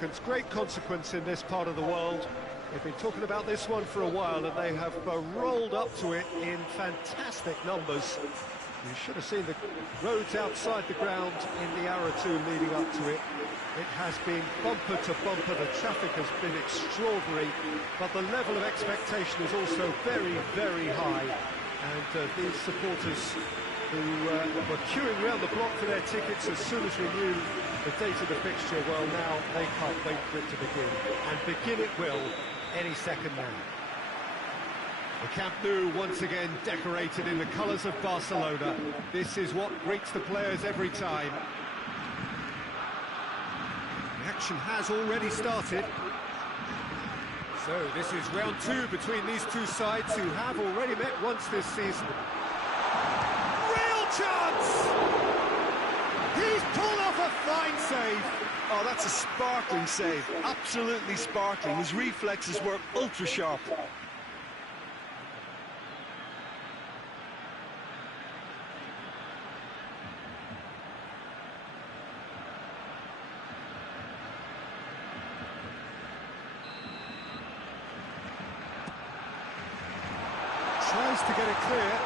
It's great consequence in this part of the world. They've been talking about this one for a while, and they have rolled up to it in fantastic numbers. You should have seen the roads outside the ground in the hour or two leading up to it. It has been bumper to bumper. The traffic has been extraordinary, but the level of expectation is also very, very high. And these supporters who were queuing around the block for their tickets as soon as we knew the date of the fixture, well, now they can't wait for it to begin. And begin it will any second now. The Camp Nou once again decorated in the colours of Barcelona. This is what greets the players every time. The action has already started. So this is round two between these two sides who have already met once this season. Real chance! He's pulled off a fine save. Oh, that's a sparkling save. Absolutely sparkling. His reflexes were ultra sharp. Tries to get it clear.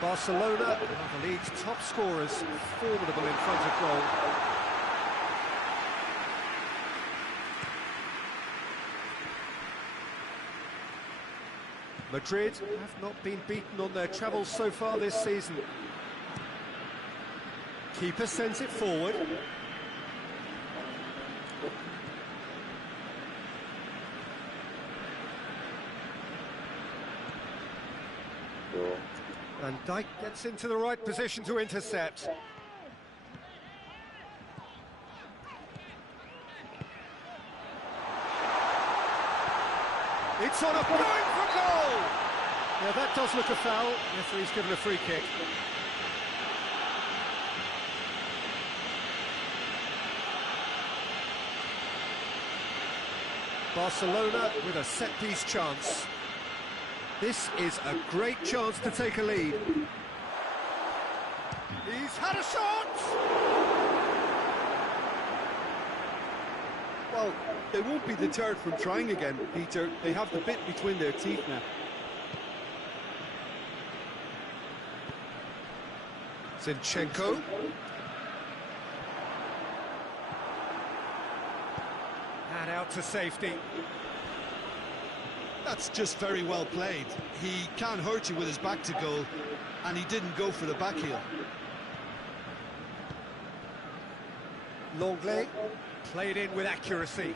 Barcelona are the league's top scorers, formidable in front of goal. Madrid have not been beaten on their travels so far this season. Keeper sends it forward. Van Dijk gets into the right position to intercept. It's on a going for goal! Yeah, that does look a foul. Referee's given a free kick. Barcelona with a set-piece chance. This is a great chance to take a lead. He's had a shot! Well, they won't be deterred from trying again, Peter. They have the bit between their teeth now. Zinchenko. And out to safety. That's just very well played. He can't hurt you with his back to goal, and he didn't go for the back heel. Longley played in with accuracy.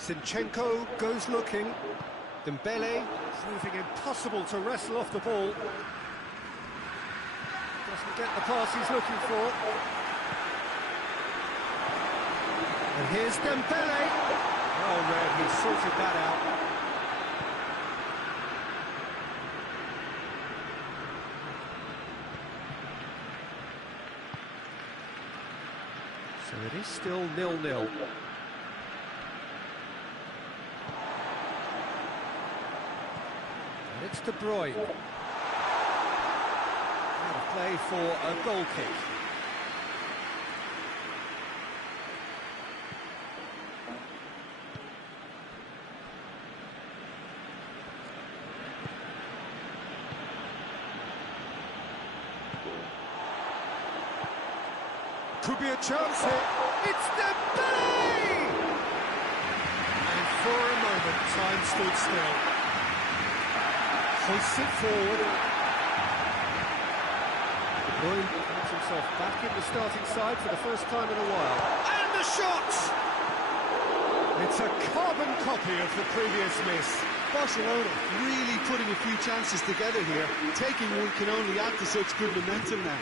Zinchenko goes looking. Dembele proving impossible to wrestle off the ball. Doesn't get the pass he's looking for. And here's Dembele. Oh, Red, he sorted that out. So it is still 0-0. And it's De Bruyne. Out of play for a goal kick. Could be a chance here. It's Dembele! And for a moment, time stood still. Hoists it forward. De Bruyne puts himself back in the starting side for the first time in a while. And the shot! It's a carbon copy of the previous miss. Barcelona really putting a few chances together here. Taking one can only add to such good momentum now.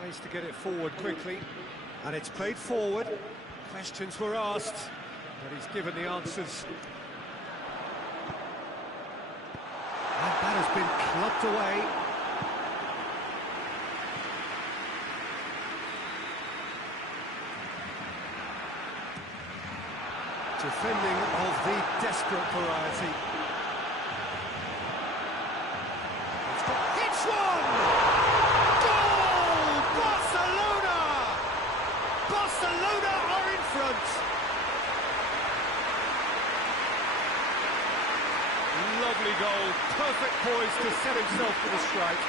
Tries to get it forward quickly, and it's played forward. Questions were asked, but he's given the answers. And that has been clubbed away. Defending of the desperate variety. Hits one! Goal! Barcelona! Barcelona are in front. Lovely goal, perfect poise to set himself for the strike.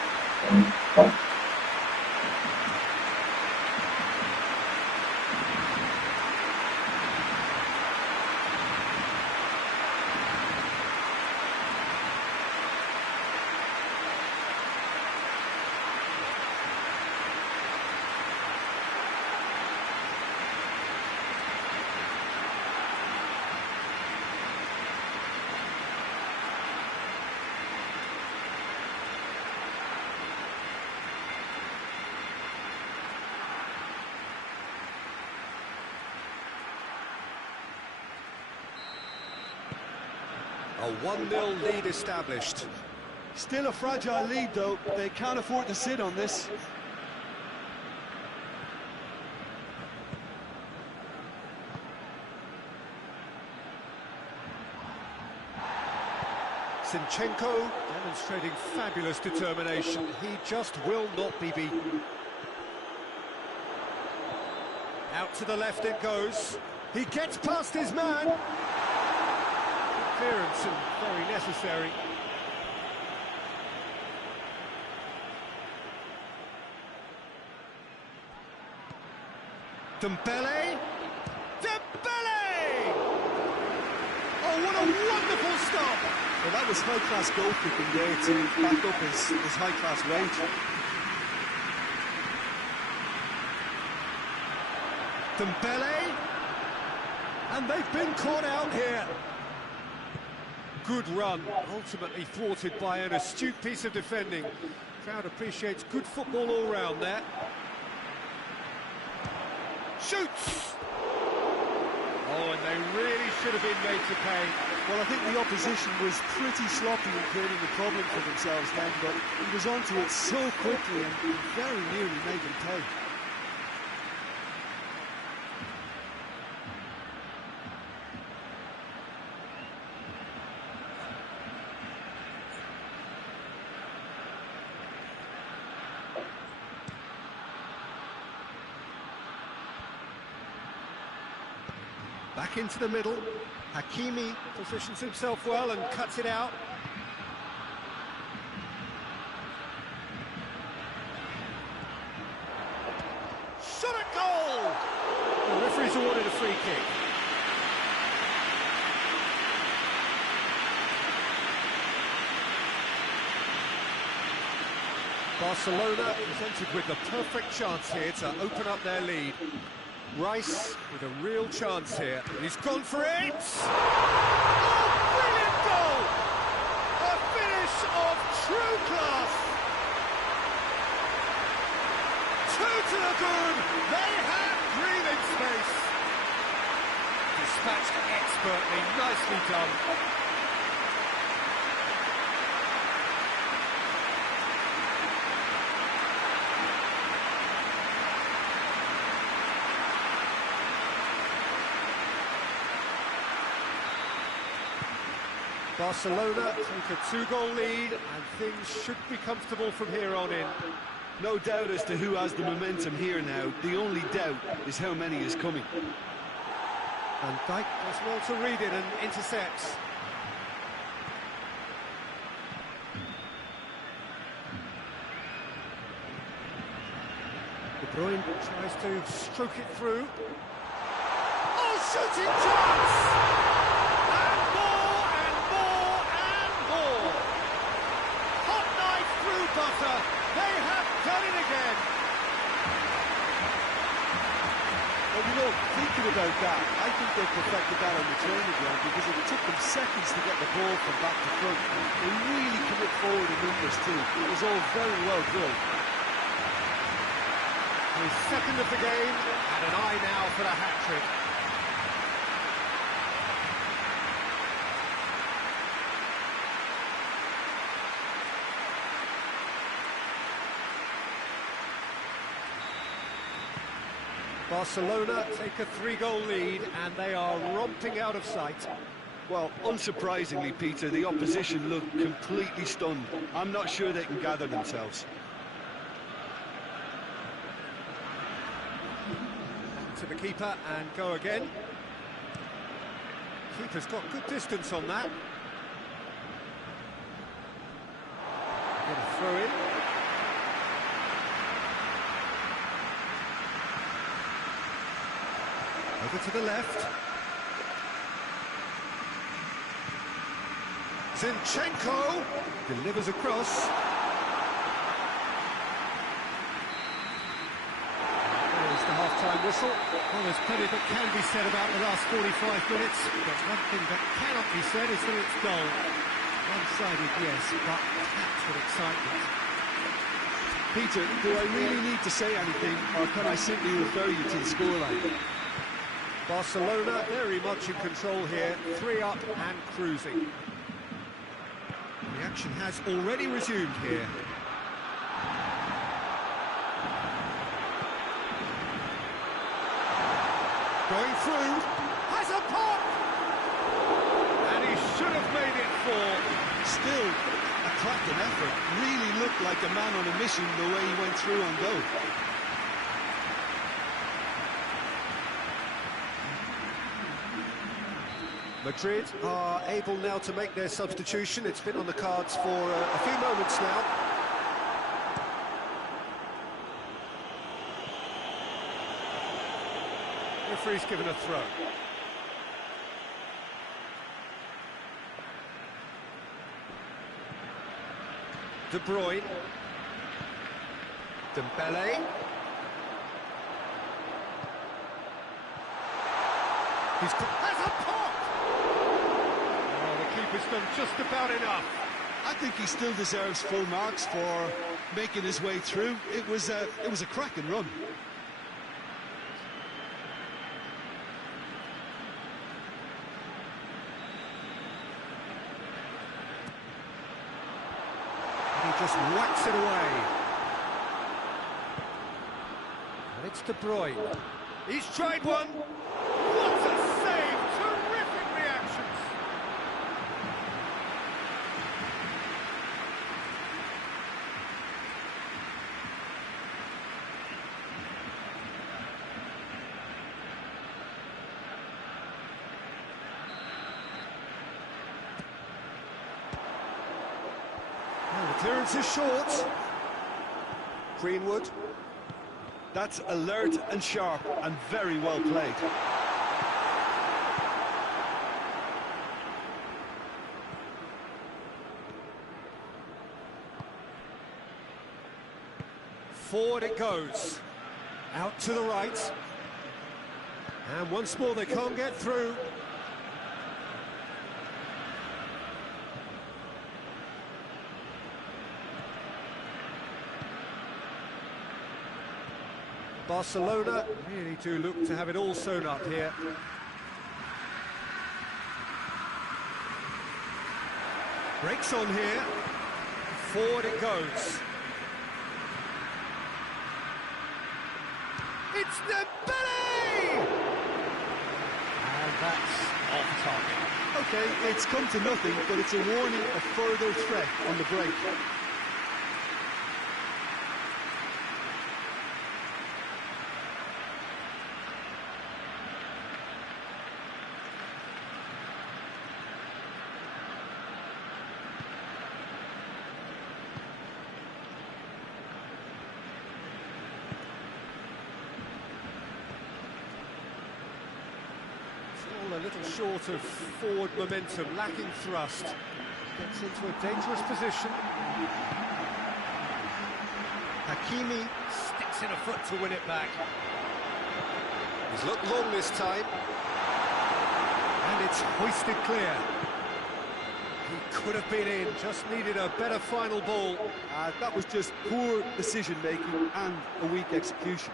A 1-0 lead established. Still a fragile lead, though. They can't afford to sit on this. Zinchenko demonstrating fabulous determination. He just will not be beaten. Out to the left it goes. He gets past his man. Clearance and very necessary. Dembele! Dembele! Oh, what a wonderful stop! Well, that was high-class goal-kicking there to back up his high-class range. Dembele! And they've been caught out here. Good run, ultimately thwarted by an astute piece of defending. Crowd appreciates good football all round there. Shoots! Oh, and they really should have been made to pay. Well, I think the opposition was pretty sloppy in creating a problem for themselves then, but he was onto it so quickly and very nearly made them pay. Back into the middle. Hakimi positions himself well and cuts it out. Shot at goal! The referee's awarded a free kick. Barcelona presented with the perfect chance here to open up their lead. Rice with a real chance here. He's gone for it! Oh, brilliant goal! A finish of true class! 2 to the good! They have breathing space! Dispatched expertly, nicely done. Barcelona take a 2-goal lead and things should be comfortable from here on in. No doubt as to who has the momentum here now. The only doubt is how many is coming. And Dijk does well to read it and intercepts. De Bruyne tries to stroke it through. Oh, shooting chance! Butter, they have done it again. Well, you know, thinking about that, I think they perfected that on the training ground because it took them seconds to get the ball from back to front. They really commit forward in numbers too. It was all very well drilled. His second of the game, and an eye now for the hat-trick. Barcelona take a 3-goal lead, and they are romping out of sight. Well, unsurprisingly, Peter, the opposition look completely stunned. I'm not sure they can gather themselves. To the keeper and go again. Keeper's got good distance on that. Get a throw in. Over to the left. Zinchenko delivers across. There's the half-time whistle. Well, there's plenty that can be said about the last 45 minutes, but one thing that cannot be said is that it's dull. One-sided, yes, but packed with excitement. Peter, do I really need to say anything, or can I simply refer you to the scoreline? Barcelona very much in control here, 3 up and cruising. The action has already resumed here. Going through, has a pop! And he should have made it 4. Still, a cracking effort. Really looked like a man on a mission the way he went through on goal. Madrid are able now to make their substitution. It's been on the cards for a few moments now. Referee's given a throw. De Bruyne. Dembele. Has a pop! Oh, the keeper's done just about enough. I think he still deserves full marks for making his way through. It was a cracking run. And he just whacks it away. And it's De Bruyne. He's tried one. What a save! Terrific reactions. Well, the clearance is short. Greenwood. That's alert and sharp and very well played. Forward it goes. Out to the right. And once more they can't get through. Barcelona really do look to have it all sewn up here. Breaks on here. Forward it goes. It's Dembele! And that's off target. Okay, it's come to nothing, but it's a warning of further threat on the break. A little short of forward momentum, lacking thrust. Gets into a dangerous position. Hakimi sticks in a foot to win it back. He's looked long this time. And it's hoisted clear. He could have been in, just needed a better final ball. That was just poor decision-making and a weak execution.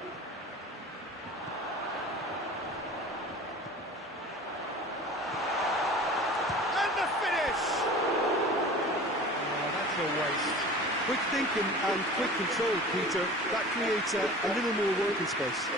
Quick thinking and quick control, Peter. That creates a little more working space.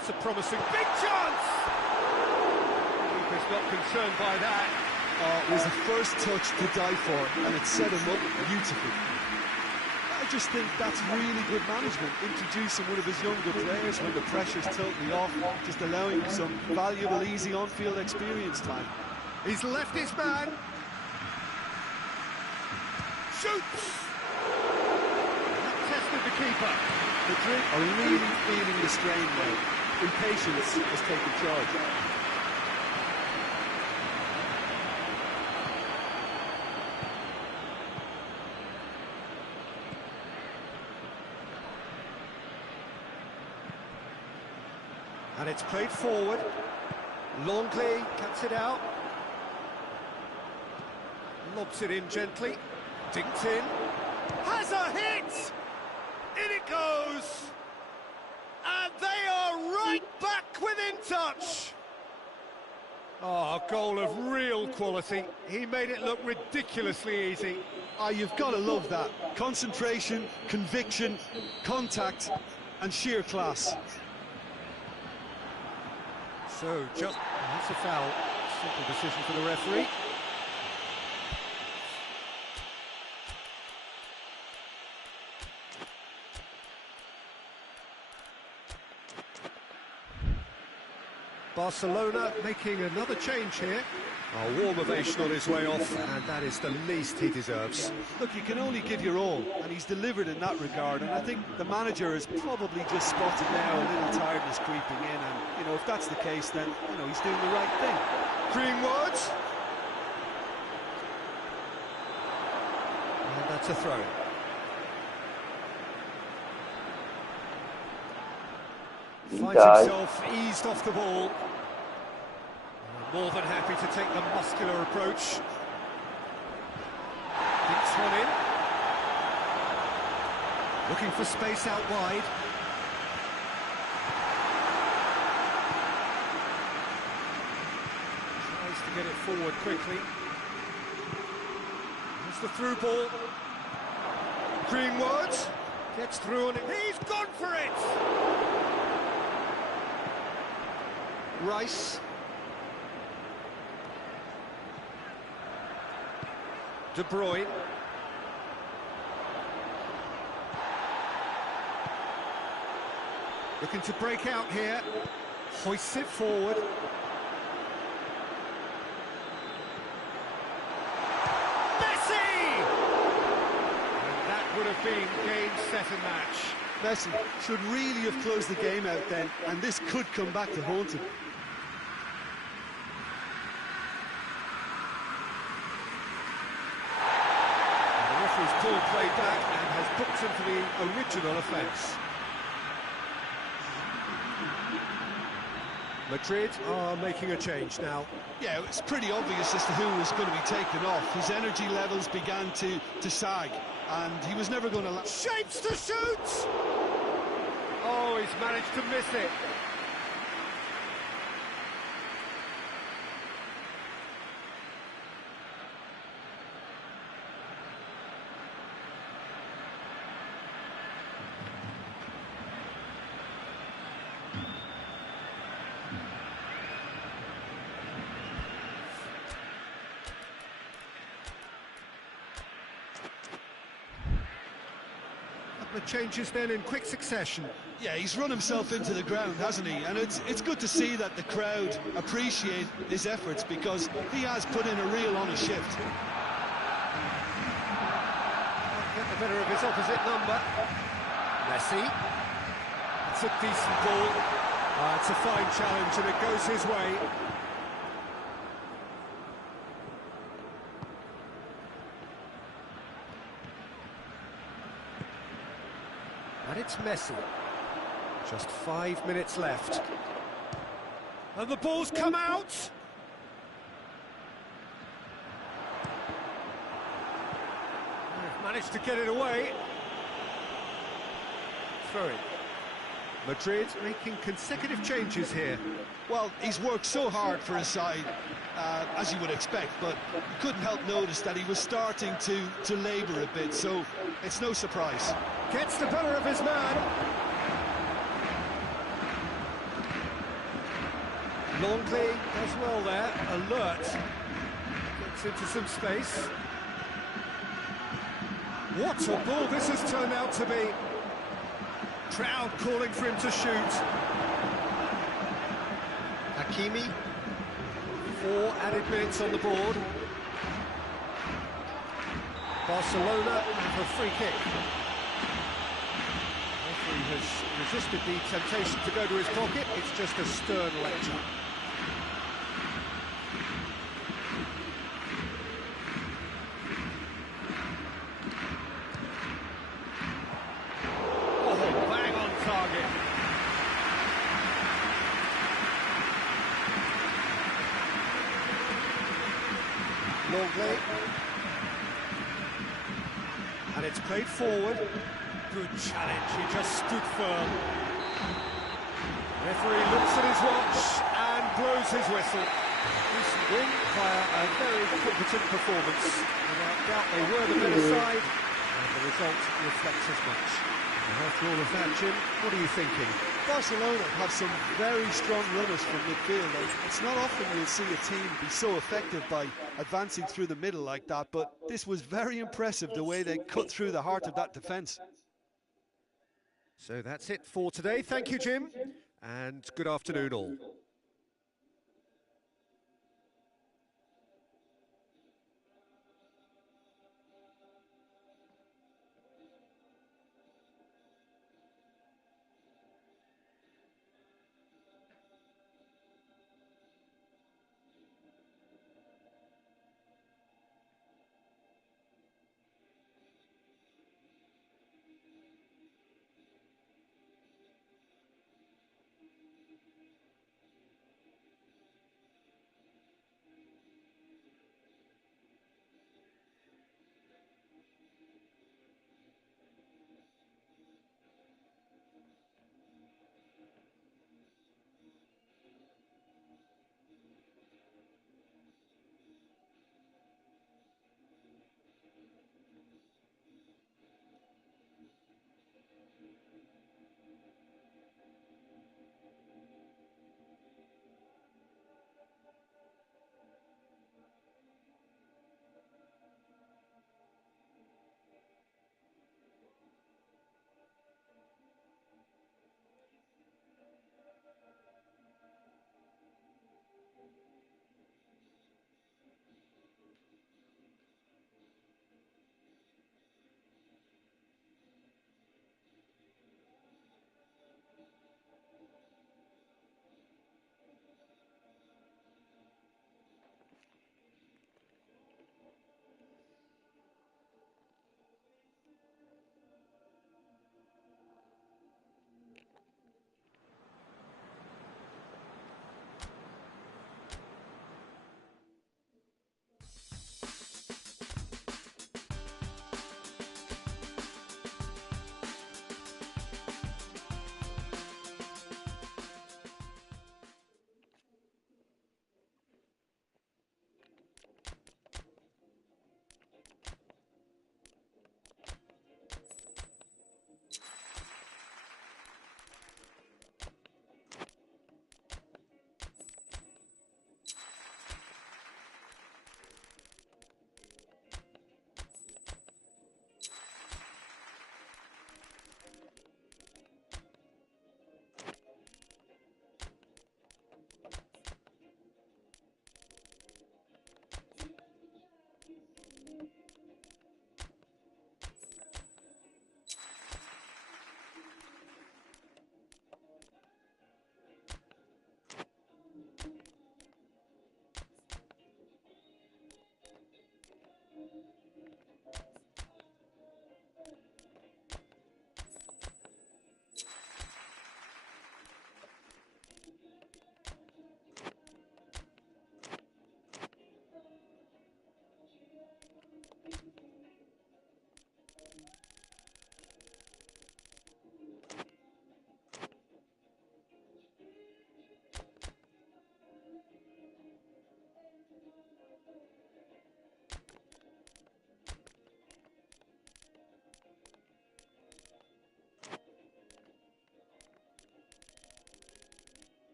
That's a promising big chance! Keeper's not concerned by that. It was the first touch to die for, and it set him up beautifully. I just think that's really good management, introducing one of his younger players when the pressure's totally off, just allowing some valuable, easy on-field experience time. He's left his man. Shoots! That tested the keeper. Madrid are really feeling the strain now. Impatience has taken charge. And it's played forward. Longley cuts it out. Lobs it in gently. Dinked in. Has a hit! In it goes! And they are right back within touch! Oh, a goal of real quality. He made it look ridiculously easy. You've got to love that. Concentration, conviction, contact, and sheer class. So, just... that's a foul. Simple decision for the referee. Barcelona making another change here. A warm ovation on his way off, and that is the least he deserves. Look, you can only give your all, and he's delivered in that regard, and I think the manager has probably just spotted now a little tiredness creeping in, and, you know, if that's the case, then, you know, he's doing the right thing. Greenwood! And that's a throw. Finds himself eased off the ball. More than happy to take the muscular approach. Dinks one in. Looking for space out wide. Tries to get it forward quickly. There's the through ball. Greenwood gets through and he's gone for it! Rice. De Bruyne. Looking to break out here. Hoists it forward. Messi! And that would have been game, set and match. Messi should really have closed the game out then, and this could come back to haunt him. He's pulled play back and has booked him for the original offence. Madrid are making a change now. Yeah, it's pretty obvious as to who was going to be taken off. His energy levels began to sag, and he was never going to... Shapes to shoot! Oh, he's managed to miss it. The changes then in quick succession. Yeah, he's run himself into the ground, hasn't he? And it's good to see that the crowd appreciate his efforts, because he has put in a real honest shift. Get the better of his opposite number. Messi. It's a decent ball. It's a fine challenge and it goes his way. And it's Messi. Just 5 minutes left. And the ball's come out! They've managed to get it away. Throw it. Madrid making consecutive changes here. Well, he's worked so hard for his side, as you would expect, but you couldn't help notice that he was starting to labour a bit, so it's no surprise. Gets the better of his man. Longley does well there, alert, gets into some space. What a ball this has turned out to be. Crowd calling for him to shoot. Hakimi, 4 added minutes on the board. Barcelona have a free kick. Referee has resisted the temptation to go to his pocket. It's just a stern lecture. Oh, bang on target. Longley. And it's played forward. Good challenge, he just stood firm. Referee looks at his watch and blows his whistle. Decent win via a very competent performance. Without doubt they were the better side, and the result reflects as much. And after all of that, Jim, what are you thinking? Barcelona have some very strong runners from midfield. It's not often you'll see a team be so effective by advancing through the middle like that, but this was very impressive, the way they cut through the heart of that defence. So that's it for today. Thank you, Jim, and good afternoon all.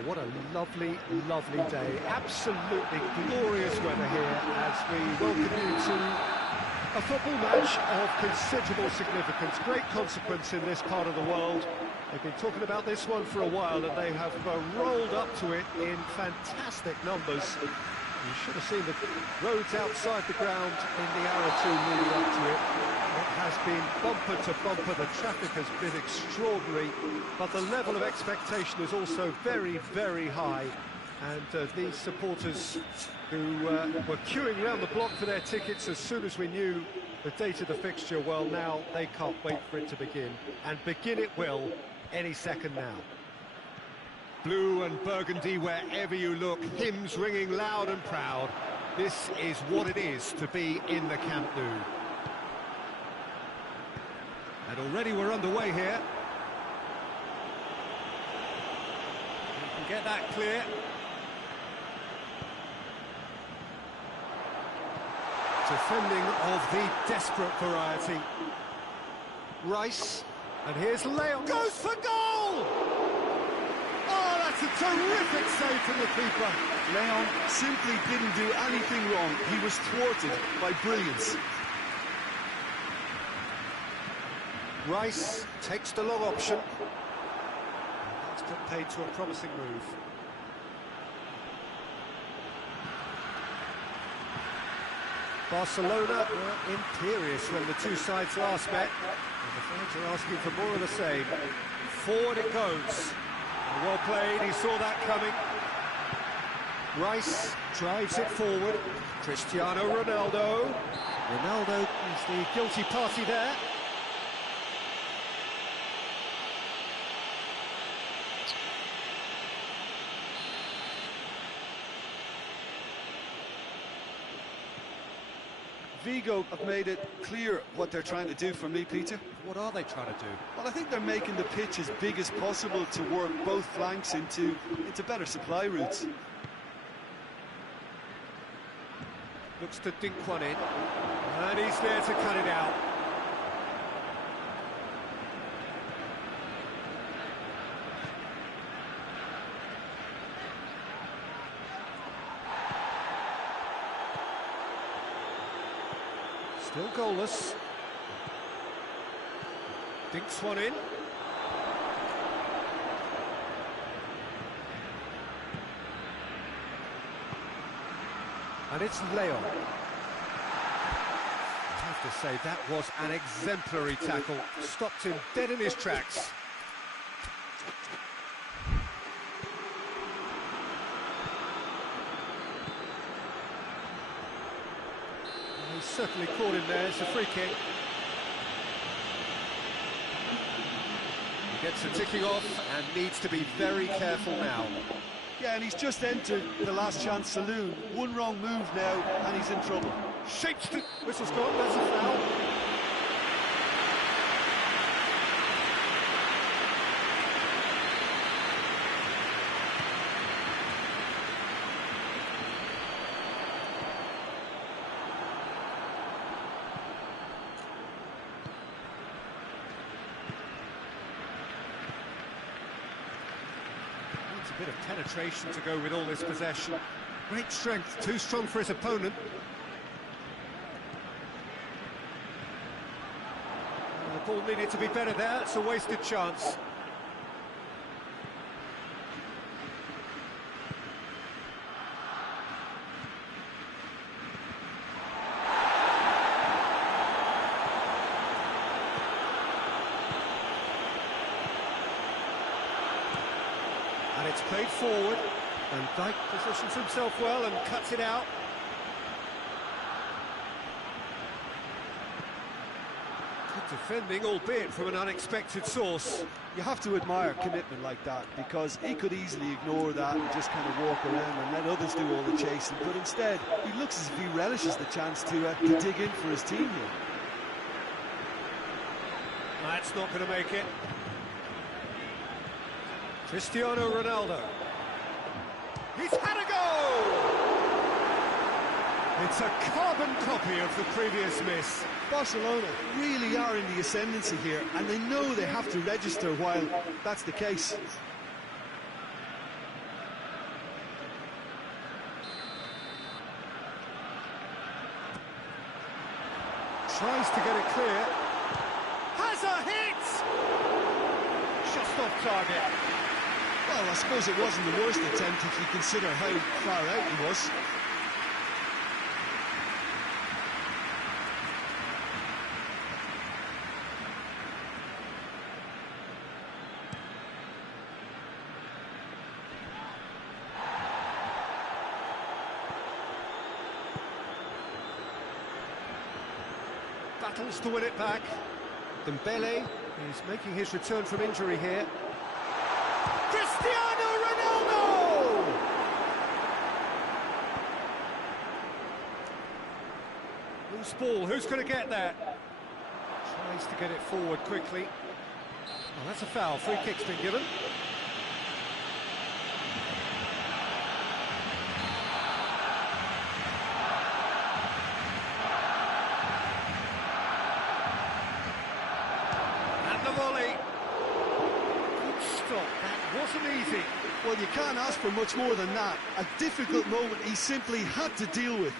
Well, what a lovely, lovely day. Absolutely glorious weather here as we welcome you to a football match of considerable significance, great consequence in this part of the world. They've been talking about this one for a while and they have rolled up to it in fantastic numbers. You should have seen the roads outside the ground in the hour or two leading up to it. It has been bumper to bumper, the traffic has been extraordinary, but the level of expectation is also very, very high. And these supporters who were queuing around the block for their tickets as soon as we knew the date of the fixture, well, now they can't wait for it to begin. And begin it will any second now. Blue and burgundy wherever you look, hymns ringing loud and proud. This is what it is to be in the Camp Nou. And already we're underway here. You can get that clear. Defending of the desperate variety. Rice, and here's Leon. Goes for goal! Oh, that's a terrific save from the keeper. Leon simply didn't do anything wrong. He was thwarted by brilliance. Rice takes the long option. That's put paid to a promising move. Barcelona were imperious when the two sides last met, and the fans are asking for more of the same. Forward it goes. Well played, he saw that coming. Rice drives it forward. Cristiano Ronaldo. Ronaldo is the guilty party there. Vigo have made it clear what they're trying to do for me, Peter. What are they trying to do? Well, I think they're making the pitch as big as possible to work both flanks into better supply routes. Looks to dink one in, and he's there to cut it out. Still goalless. Dinks one in. And it's Leon. I have to say, that was an exemplary tackle. Stopped him dead in his tracks. He's certainly caught him there. It's a free kick. He gets the ticking off and needs to be very careful now. Yeah, and he's just entered the last chance saloon. One wrong move now, and he's in trouble. Shapes to... Whistle's gone, that's a foul. A bit of penetration to go with all this possession. Great strength, too strong for his opponent. The ball needed to be better there, it's a wasted chance. And it's played forward, and Dyke positions himself well and cuts it out. Good defending, albeit from an unexpected source. You have to admire commitment like that, because he could easily ignore that and just kind of walk around and let others do all the chasing, but instead he looks as if he relishes the chance to dig in for his team here. That's not going to make it. Cristiano Ronaldo. He's had a goal! It's a carbon copy of the previous miss. Barcelona really are in the ascendancy here, and they know they have to register while that's the case. Tries to get it clear. Has a hit! Just off target. Well, I suppose it wasn't the worst attempt if you consider how far out he was. Battles to win it back. Dembele is making his return from injury here. Cristiano Ronaldo! Loose ball, who's going to get that? Tries to get it forward quickly. Oh, that's a foul, free kick's been given. Volley. Good stop, that wasn't easy. Well, you can't ask for much more than that. A difficult moment he simply had to deal with.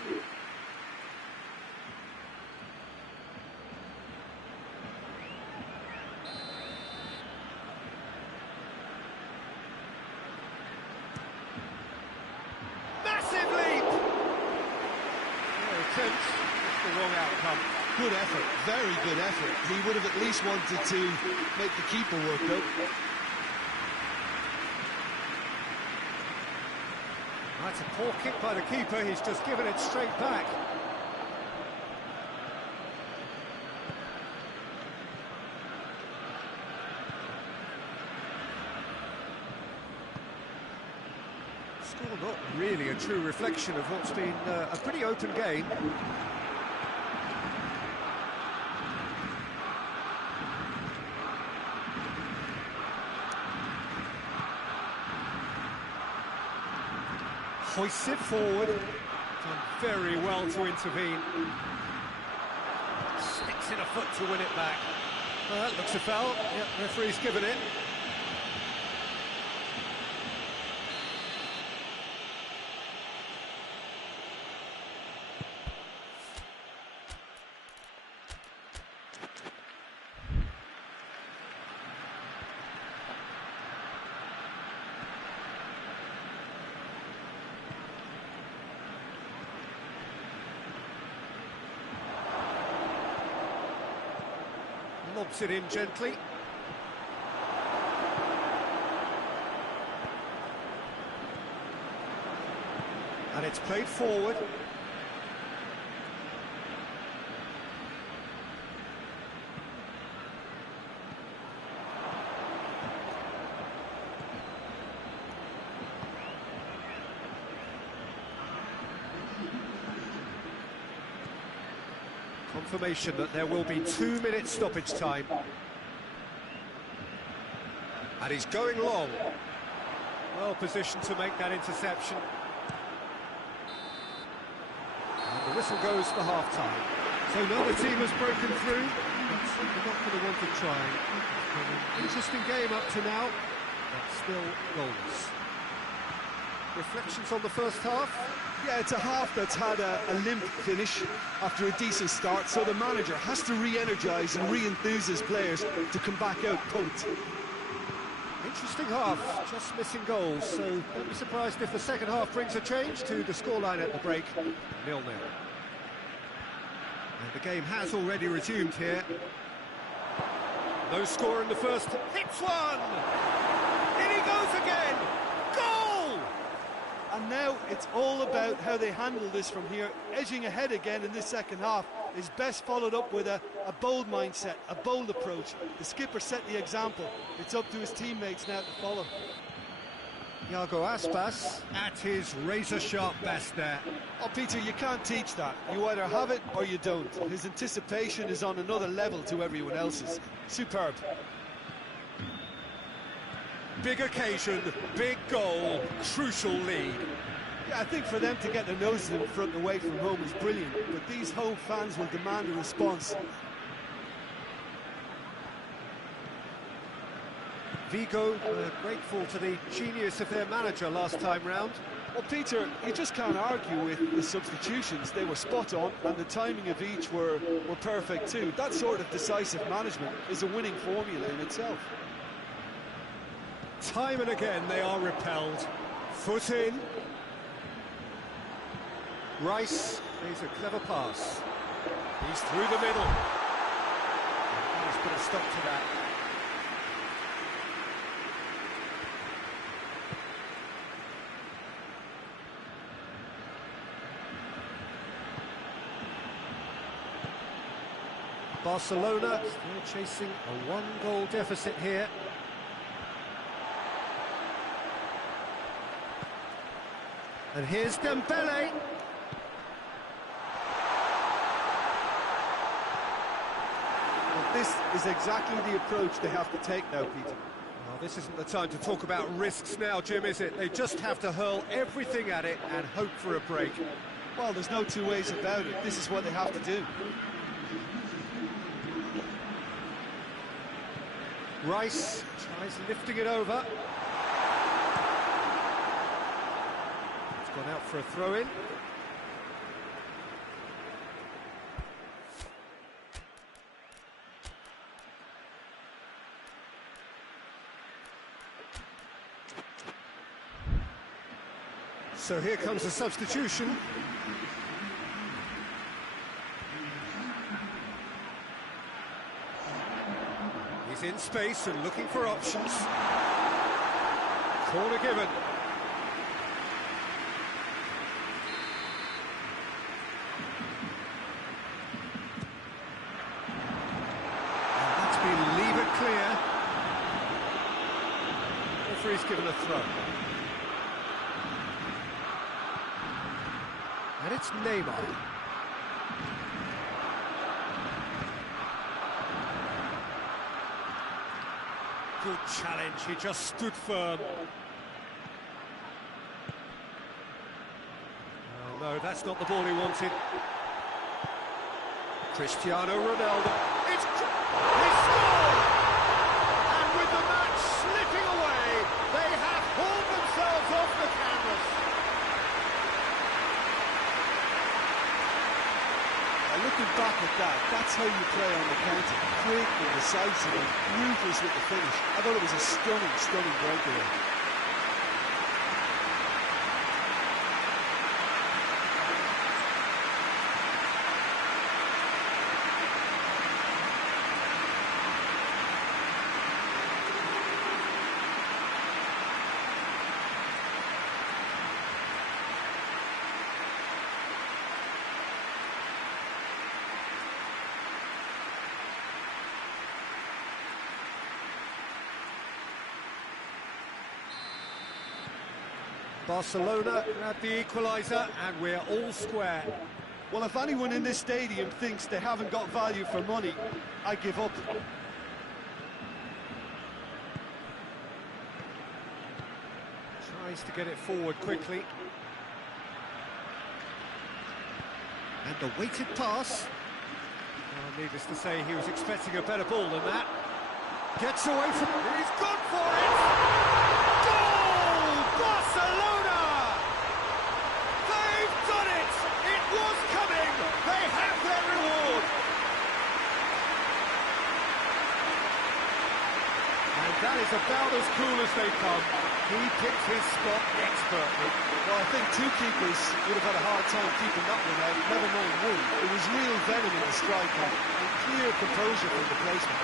Massive leap! No attempt, just the wrong outcome. Good effort, very good effort. He would have at least wanted to make the keeper work out. That's a poor kick by the keeper, he's just given it straight back. Score not really a true reflection of what's been a pretty open game. Hoists it forward, done very well to intervene. Sticks in a foot to win it back. Well, that looks a foul. Yep, referee's given it. Lobs it in gently. And it's played forward. Confirmation that there will be 2 minutes stoppage time. And he's going long. Well positioned to make that interception. And the whistle goes for half-time. So another team has broken through, but they're not going to want to try. It's been an interesting game up to now, but still goalless. Reflections on the first half? Yeah, it's a half that's had a limp finish after a decent start, so the manager has to re-energise and re-enthuse his players to come back out pumped. Interesting half, just missing goals, so don't be surprised if the second half brings a change to the scoreline at the break, 0-0. And the game has already resumed here. No score in the first, hits one! In he goes again! Goal! And now it's all about how they handle this from here. Edging ahead again in this second half is best followed up with a bold mindset, a bold approach. The skipper set the example. It's up to his teammates now to follow. Iago Aspas at his razor-sharp best there. Oh, Peter, you can't teach that. You either have it or you don't. His anticipation is on another level to everyone else's. Superb. Big occasion, big goal, crucial lead. Yeah, I think for them to get their noses in front away from home is brilliant, but these home fans will demand a response. Vigo grateful to the genius of their manager last time round. Well, Peter, you just can't argue with the substitutions. They were spot on, and the timing of each were perfect too. That sort of decisive management is a winning formula in itself. Time and again they are repelled. Foot in. Rice plays a clever pass. He's through the middle. He's put a stop to that. Barcelona still chasing a one-goal deficit here. And here's Dembele. Well, this is exactly the approach they have to take now, Peter. Well, this isn't the time to talk about risks now, Jim, is it? They just have to hurl everything at it and hope for a break. Well, there's no two ways about it. This is what they have to do. Rice tries lifting it over. It's gone out for a throw-in. So here comes a substitution. He's in space and looking for options. Corner given. And that's been levered clear. Referee's given a throw. And it's Neymar. Good challenge, he just stood firm. Oh no, that's not the ball he wanted. Cristiano Ronaldo. He scored! And with the match slipping away, they have hauled themselves off the canvas. Looking back at that, that's how you play on the counter. Quick and decisive and ruthless with the finish. I thought it was a stunning, stunning breakaway. Barcelona grab the equaliser and we're all square. Well, if anyone in this stadium thinks they haven't got value for money, I give up. Tries to get it forward quickly. And the weighted pass. Oh, needless to say, he was expecting a better ball than that. Gets away from it. He's gone for it! Goal! Barcelona! They've done it! It was coming! They have their reward! And that is about as cool as they come. He picked his spot expertly. Well, I think two keepers would have had a hard time keeping that one out, never mind one. It was real venom in the strike and clear composure from the placement.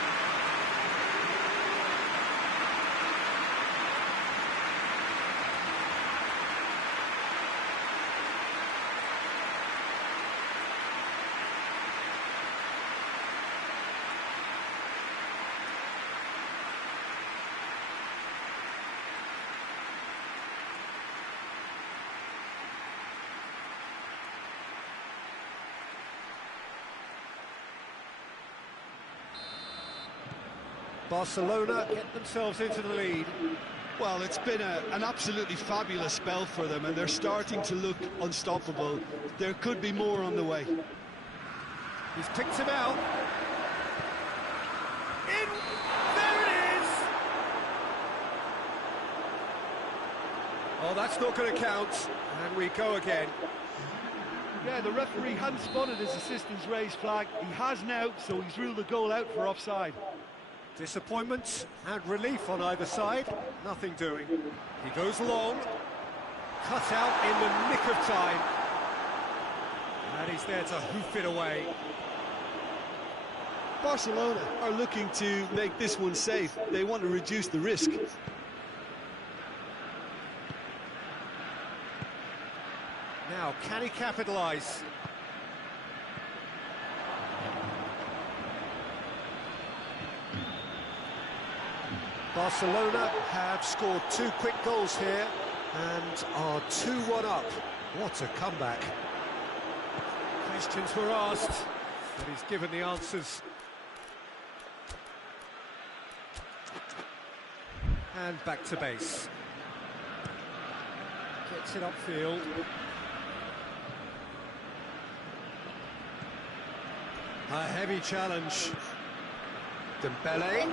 Barcelona get themselves into the lead. Well, it's been an absolutely fabulous spell for them, and they're starting to look unstoppable. There could be more on the way. He's picked him out. In! There it is! Oh, that's not going to count, and we go again. Yeah, the referee hadn't spotted his assistant's raised flag. He has now, so he's ruled the goal out for offside. Disappointment and relief on either side, nothing doing. He goes long, cut out in the nick of time, and he's there to hoof it away. Barcelona are looking to make this one safe. They want to reduce the risk. Now, can he capitalise? Barcelona have scored 2 quick goals here and are 2-1 up. What a comeback. Questions were asked, but he's given the answers. And back to base. Gets it upfield. A heavy challenge. Dembele.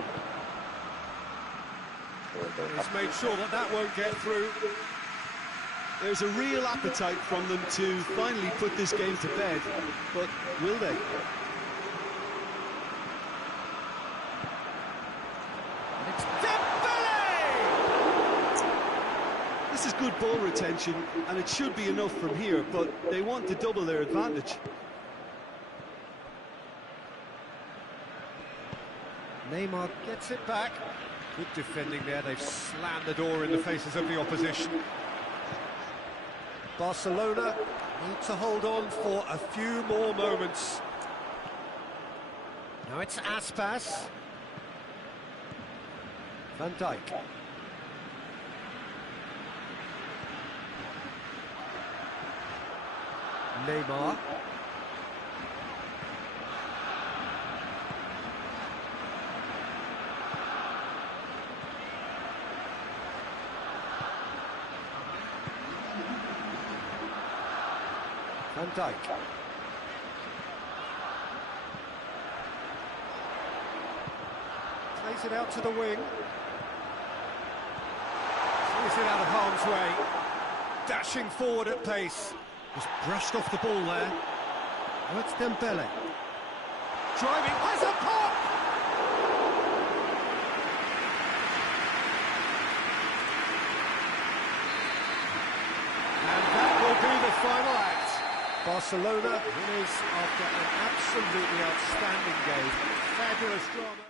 He's made sure that that won't get through. There's a real appetite from them to finally put this game to bed, but will they? It's Dembele! This is good ball retention, and it should be enough from here, but they want to double their advantage. Neymar gets it back. Good defending there, they've slammed the door in the faces of the opposition. Barcelona need to hold on for a few more moments. Now it's Aspas. Van Dijk. Neymar. Van Dijk. Plays it out to the wing. Plays it out of harm's way. Dashing forward at pace. Just brushed off the ball there. Oh, it's Dembele. Driving, has a pop! And that will be the final act. Barcelona winners after an absolutely outstanding game. Fabulous drama.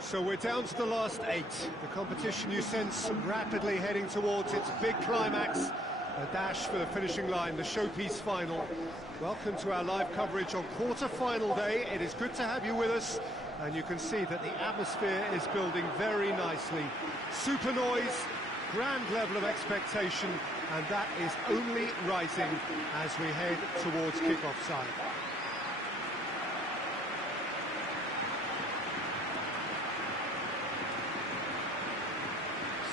So we're down to the last 8. The competition, you sense, rapidly heading towards its big climax. A dash for the finishing line, the showpiece final. Welcome to our live coverage on quarter-final day. It is good to have you with us, and you can see that the atmosphere is building very nicely. Super noise, grand level of expectation, and that is only rising as we head towards kick-off side.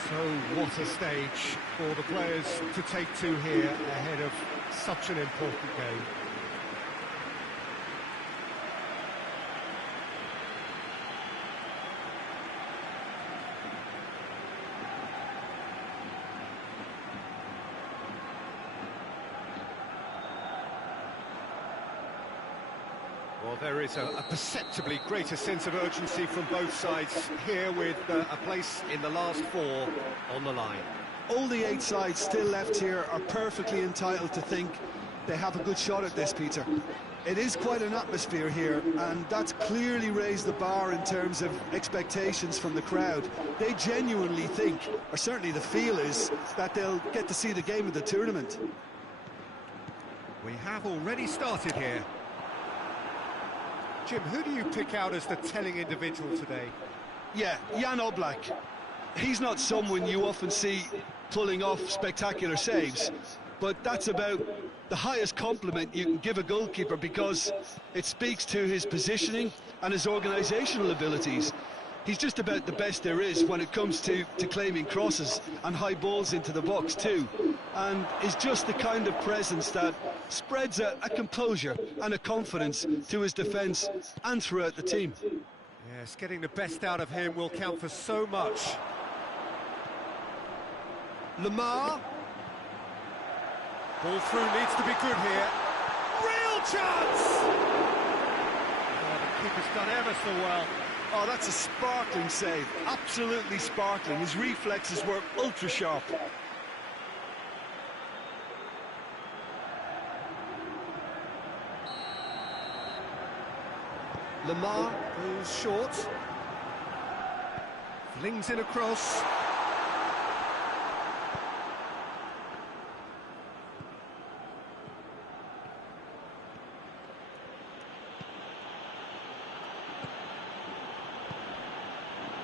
So what a stage for the players to take to here ahead of such an important game. Well, there is a perceptibly greater sense of urgency from both sides here, with a place in the last 4 on the line. All the 8 sides still left here are perfectly entitled to think they have a good shot at this, Peter. It is quite an atmosphere here, and that's clearly raised the bar in terms of expectations from the crowd. They genuinely think, or certainly the feel is, that they'll get to see the game of the tournament. We have already started here. Jim, who do you pick out as the telling individual today? Yeah, Jan Oblak. He's not someone you often see pulling off spectacular saves, but that's about the highest compliment you can give a goalkeeper, because it speaks to his positioning and his organisational abilities. He's just about the best there is when it comes to claiming crosses and high balls into the box too, and is just the kind of presence that spreads a composure and a confidence to his defence and throughout the team. Yes, getting the best out of him will count for so much. Lamar. Ball through needs to be good here. Real chance! Oh, the keeper's done ever so well. Oh, that's a sparkling save, absolutely sparkling. His reflexes were ultra sharp. Lamar goes short. Flings in across.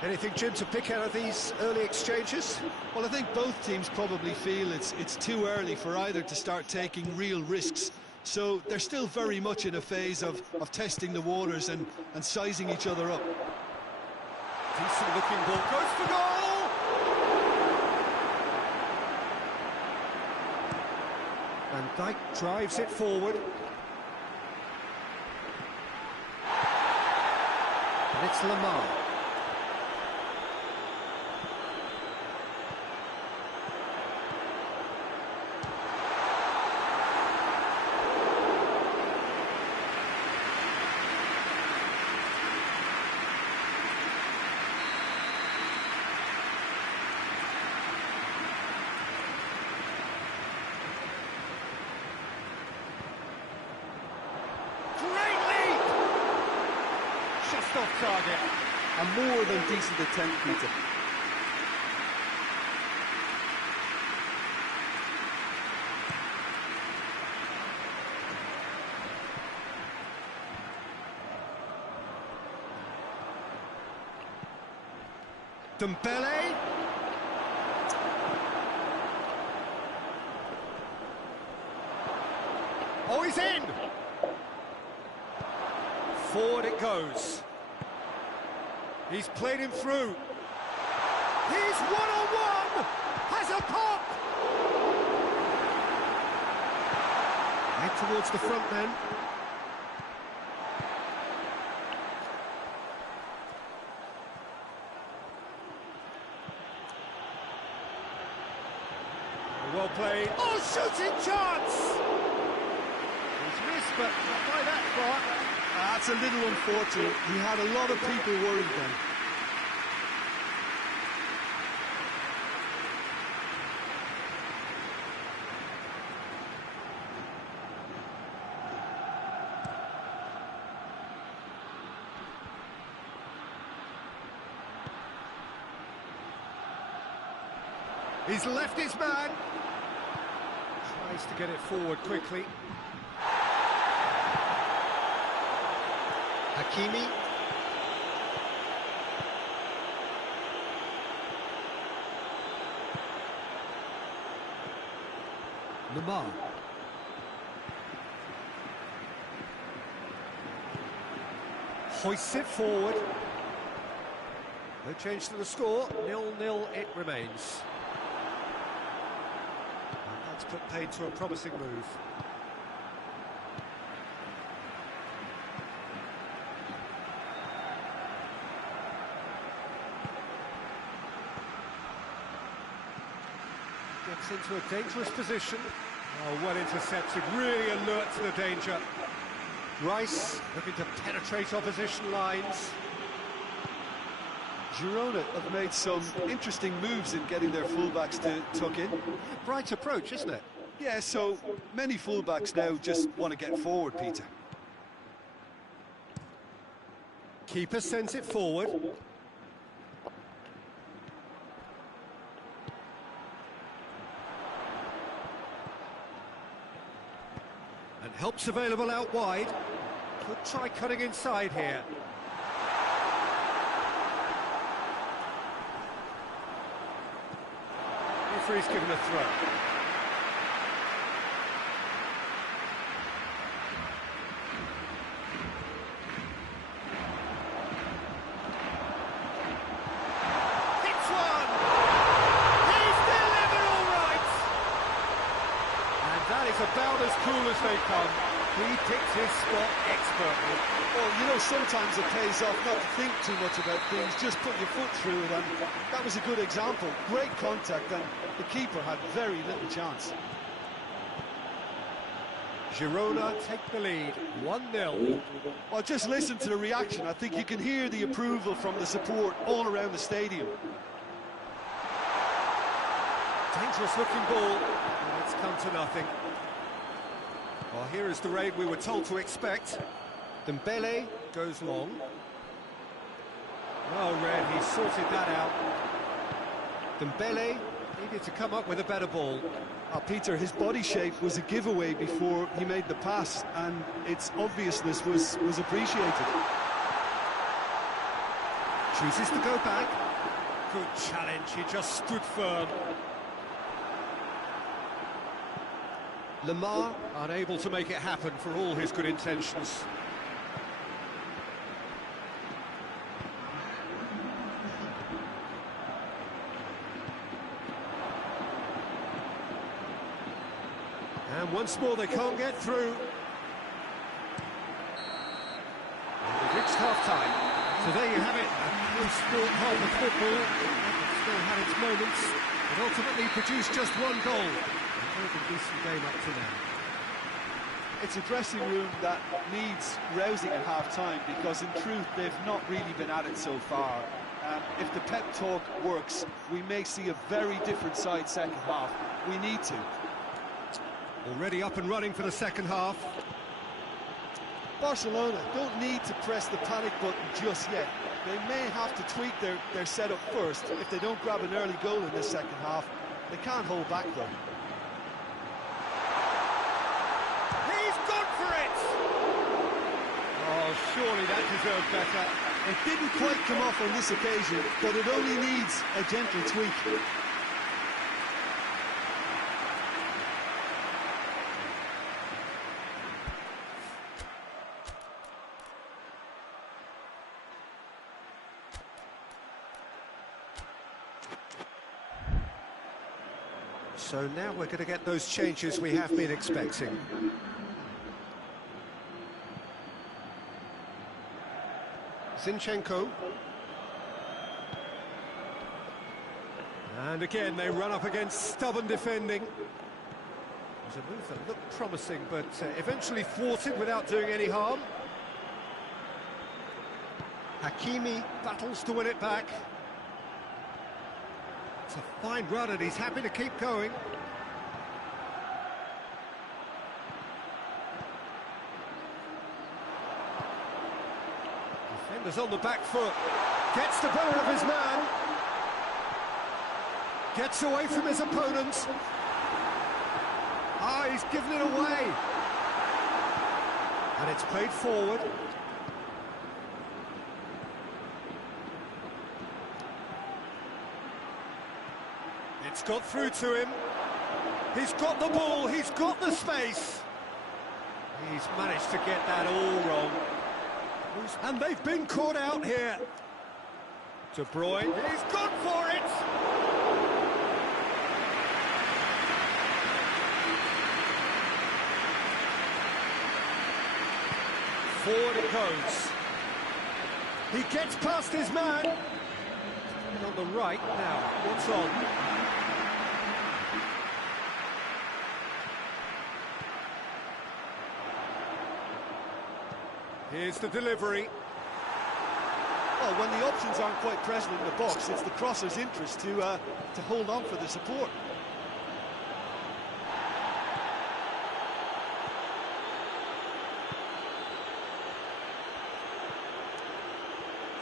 Anything, Jim, to pick out of these early exchanges? Well, I think both teams probably feel it's too early for either to start taking real risks. So they're still very much in a phase of testing the waters and sizing each other up. Decent looking ball, goes for goal! Van Dijk drives it forward. And it's Lamar. Off target. A more than decent attempt, Peter. Dembele. Oh, he's in! Forward it goes. He's played him through. He's one-on-one! Has a pop! Head towards the front then. Well played. Oh, shooting chance! He's missed, but not by that far. That's a little unfortunate. He had a lot of people worried then. He's left his man. Tries to get it forward quickly. Hakimi. Lamar. Hoists it forward. No change to the score. 0-0 it remains. And that's put paid to a promising move. Gets into a dangerous position. Oh, well intercepted, really alert to the danger. Rice looking to penetrate opposition lines. Girona have made some interesting moves in getting their fullbacks to tuck in. Bright approach, isn't it? Yeah, so many fullbacks now just want to get forward, Peter. Keeper sends it forward. And help's available out wide. Could try cutting inside here. Referee's given a throw. Hits one! He's delivered all right! And that is about as cool as they come. He picks his spot expertly. Well, you know, sometimes it pays off not to think too much about things, just put your foot through it, and that was a good example. Great contact, and the keeper had very little chance. Girona take the lead, 1-0. Well, just listen to the reaction. I think you can hear the approval from the support all around the stadium. Dangerous looking ball, and it's come to nothing. Well, here is the raid we were told to expect. Dembele goes long. Well read, he sorted that out. Dembele needed to come up with a better ball. Peter, his body shape was a giveaway before he made the pass, and its obviousness was appreciated. Chooses to go back. Good challenge, he just stood firm. Lamar unable to make it happen for all his good intentions. And once more they can't get through. And they've reached half-time. So there you have it, a full-sport half of football. It still had its moments, but ultimately produced just one goal. A very decent game up to now. It's a dressing room that needs rousing at half-time, because in truth they've not really been at it so far. If the pep talk works, we may see a very different side second half. We need to. Already up and running for the second half. Barcelona don't need to press the panic button just yet. They may have to tweak their setup first. If they don't grab an early goal in this second half, they can't hold back though. He's gone for it! Oh, surely that deserved better. It didn't quite come off on this occasion, but it only needs a gentle tweak. So now we're going to get those changes we have been expecting. Zinchenko. And again they run up against stubborn defending. It was a move that looked promising, but eventually thwarted without doing any harm. Hakimi battles to win it back. It's a fine run and he's happy to keep going. Defender's on the back foot. Gets the better of his man. Gets away from his opponent. Ah, he's given it away. And it's played forward. It's got through to him. He's got the ball, he's got the space. He's managed to get that all wrong. And they've been caught out here. De Bruyne, he's gone for it! Forward it goes. He gets past his man. And on the right now, what's on? Here's the delivery. Well, when the options aren't quite present in the box, it's the crosser's interest to hold on for the support.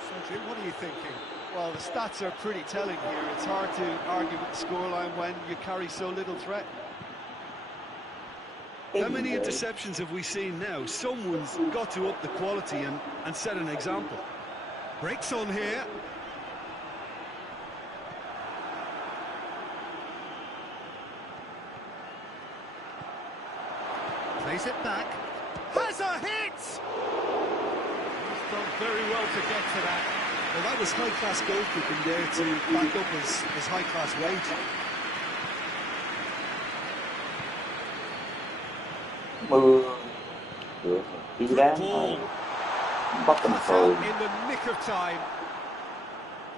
So, Jim, what are you thinking? Well, the stats are pretty telling here. It's hard to argue with the scoreline when you carry so little threat. How many interceptions have we seen now? Someone's got to up the quality and set an example. Breaks on here. Plays it back. Has a hit! He's done very well to get to that. Well, that was high-class goalkeeping there to back up his high-class wage. Mưa cửa khí đá bắt tầm Cut out in the nick of time.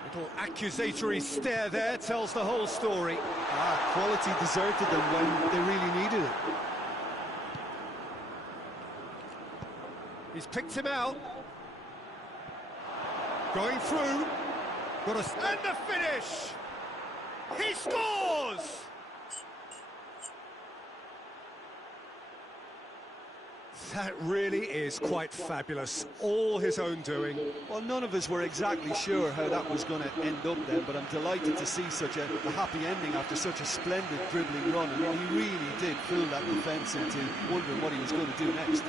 Little accusatory stare there tells the whole story. Quality deserted them when they really needed it. He's picked him out. Going through. And the finish! He scores! That really is quite fabulous. All his own doing. Well, none of us were exactly sure how that was going to end up then, but I'm delighted to see such a happy ending after such a splendid dribbling run. And he really did fool that defence into wondering what he was going to do next.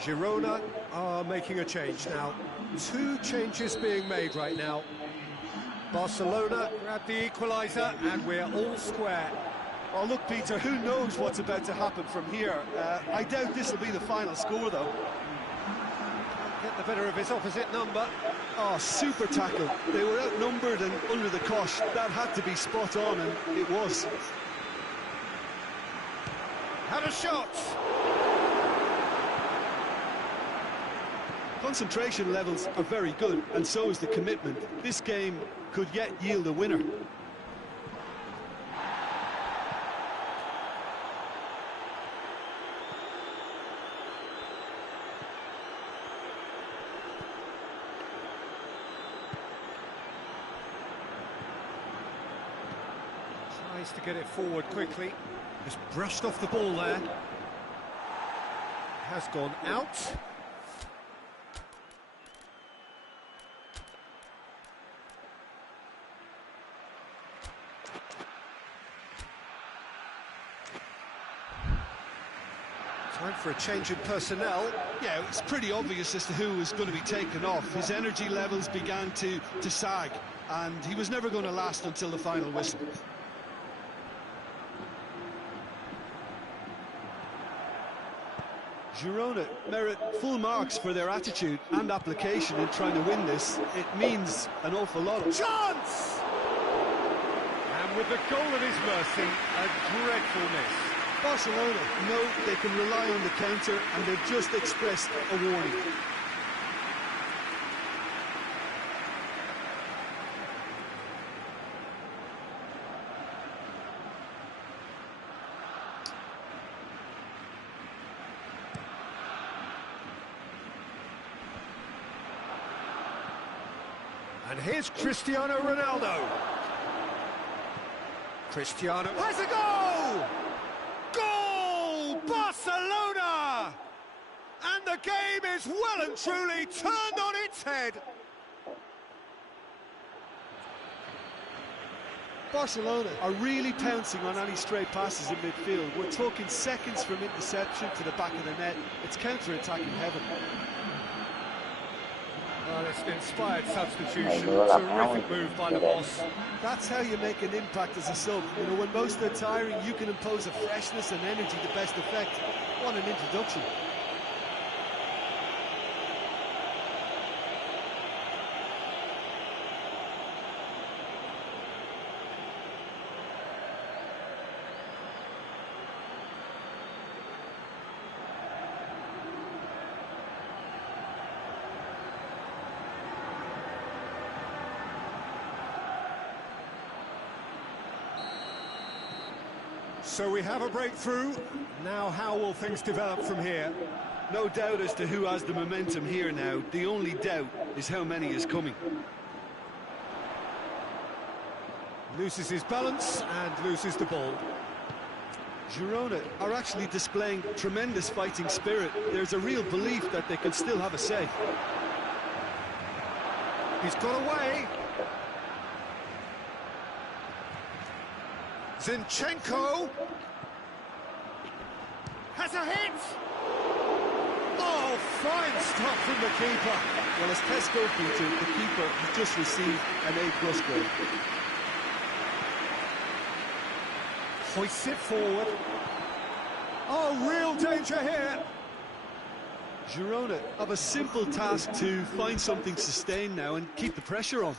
Girona are making a change now. 2 changes being made right now. Barcelona grabbed the equaliser and we're all square. Well, look, Peter, who knows what's about to happen from here? I doubt this will be the final score, though. Get the better of his opposite number. Oh, super tackle. They were outnumbered and under the cosh. That had to be spot on, and it was. Had a shot! Concentration levels are very good, and so is the commitment. This game could yet yield a winner. Tries to get it forward quickly. Just brushed off the ball there. Has gone out. Time for a change in personnel. Yeah, it was pretty obvious as to who was going to be taken off. His energy levels began to sag, and he was never going to last until the final whistle. Girona merit full marks for their attitude and application in trying to win this. It means an awful lot. Chance! And with the goal at his mercy, a dreadful miss. Barcelona know they can rely on the counter, and they've just expressed a warning. And here's Cristiano Ronaldo. Cristiano has a goal! Goal! Barcelona! And the game is well and truly turned on its head. Barcelona are really pouncing on any stray passes in midfield. We're talking seconds from interception to the back of the net. It's counter-attacking heaven. Well, it's an inspired substitution. Terrific move by the boss. That's how you make an impact as a sub. You know, when most are tiring, you can impose a freshness and energy to best effect. What an introduction. So we have a breakthrough. Now how will things develop from here? No doubt as to who has the momentum here now. The only doubt is how many is coming. Loses his balance and loses the ball. Girona are actually displaying tremendous fighting spirit. There's a real belief that they can still have a say. He's got away. Zinchenko has a hit. Oh, fine stop from the keeper. Well, as Pes goalkeeper, the keeper has just received an A+ grade. Hoists it forward. Oh, real danger here. Girona have a simple task to find something sustained now and keep the pressure on.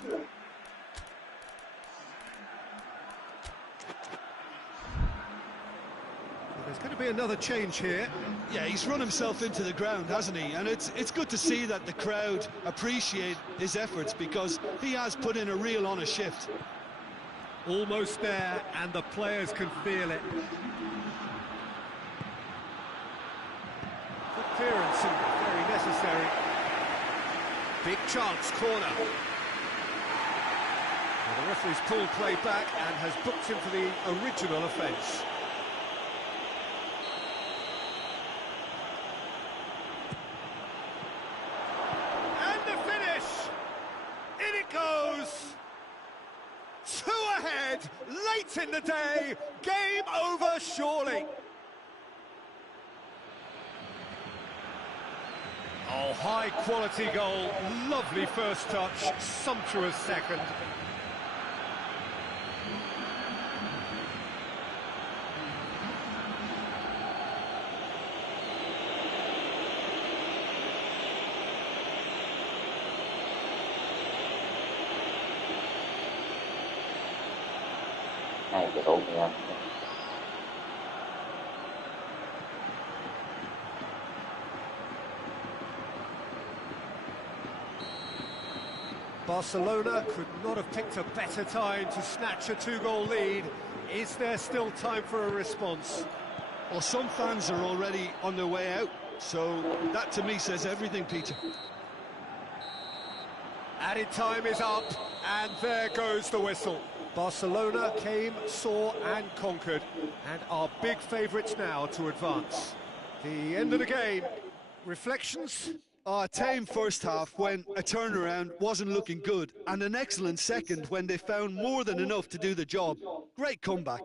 There's going to be another change here. Yeah, he's run himself into the ground, hasn't he? And it's good to see that the crowd appreciate his efforts, because he has put in a real honest shift. Almost there, and the players can feel it. Good clearance and very necessary. Big chance, corner. Well, the referee's pulled play back and has booked him for the original offence. And the finish! In it goes! 2 ahead, late in the day, game over surely. Oh, high quality goal, lovely first touch, sumptuous second. Hai cái ốm nha. Barcelona could not have picked a better time to snatch a 2-goal lead. Is there still time for a response? Well, some fans are already on their way out, so that to me says everything, Peter. Added time is up, and there goes the whistle. Barcelona came, saw and conquered, and are big favourites now to advance. The end of the game. Reflections? A tame first half when a turnaround wasn't looking good, and an excellent second when they found more than enough to do the job. Great comeback.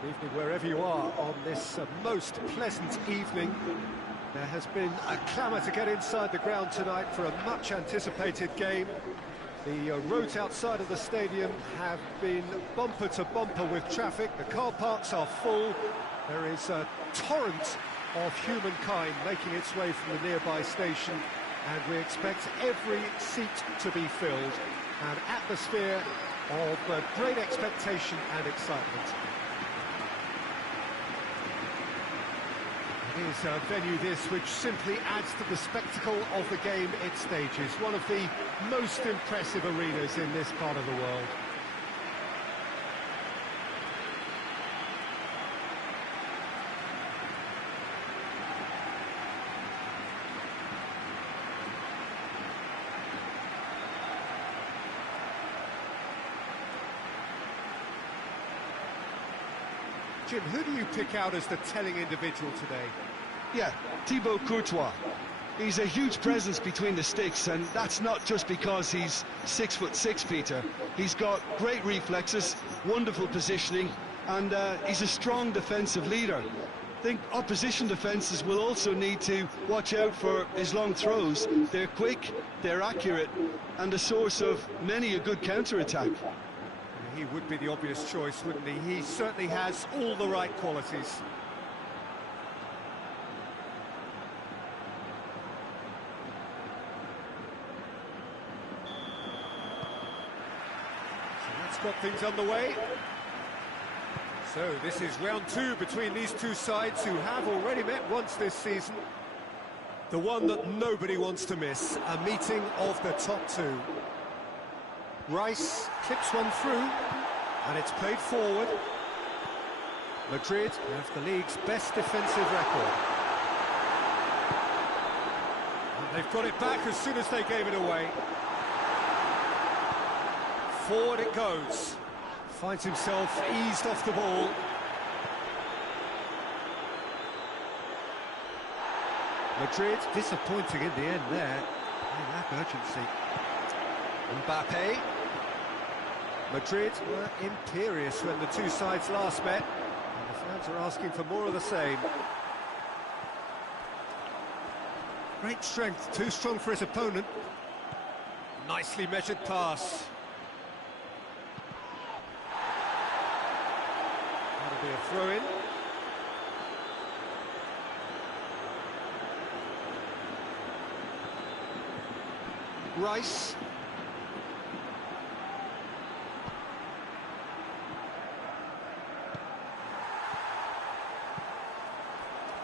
Good evening wherever you are on this most pleasant evening. There has been a clamour to get inside the ground tonight for a much-anticipated game. The roads outside of the stadium have been bumper to bumper with traffic. The car parks are full. There is a torrent of humankind making its way from the nearby station, and we expect every seat to be filled. An atmosphere of great expectation and excitement. It is a venue this which simply adds to the spectacle of the game it stages. One of the most impressive arenas in this part of the world. Jim, who do you pick out as the telling individual today? Yeah, Thibaut Courtois. He's a huge presence between the sticks, and that's not just because he's 6'6", Peter. He's got great reflexes, wonderful positioning, and he's a strong defensive leader. I think opposition defences will also need to watch out for his long throws. They're quick, they're accurate, and a source of many a good counter-attack. He would be the obvious choice, wouldn't he? He certainly has all the right qualities. So that's got things underway. So this is round two between these two sides who have already met once this season. The one that nobody wants to miss, a meeting of the top two. Rice clips one through, and it's played forward. Madrid have the league's best defensive record. And they've got it back as soon as they gave it away. Forward it goes. Finds himself eased off the ball. Madrid disappointing in the end there. They lack urgency. Mbappe. Madrid were imperious when the two sides last met, and the fans are asking for more of the same. Great strength, too strong for his opponent. Nicely measured pass. That'll be a throw-in. Rice.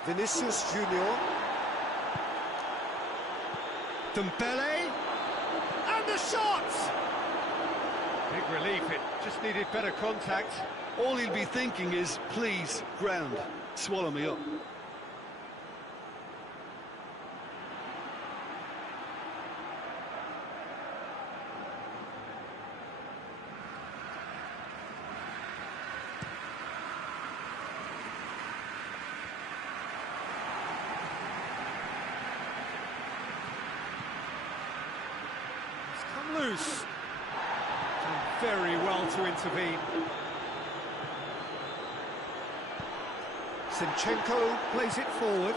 Vinicius Junior. Dembele. And the shot! Big relief, it just needed better contact. All he'll be thinking is, please, ground, swallow me up. Loose. Done very well to intervene. Zinchenko plays it forward.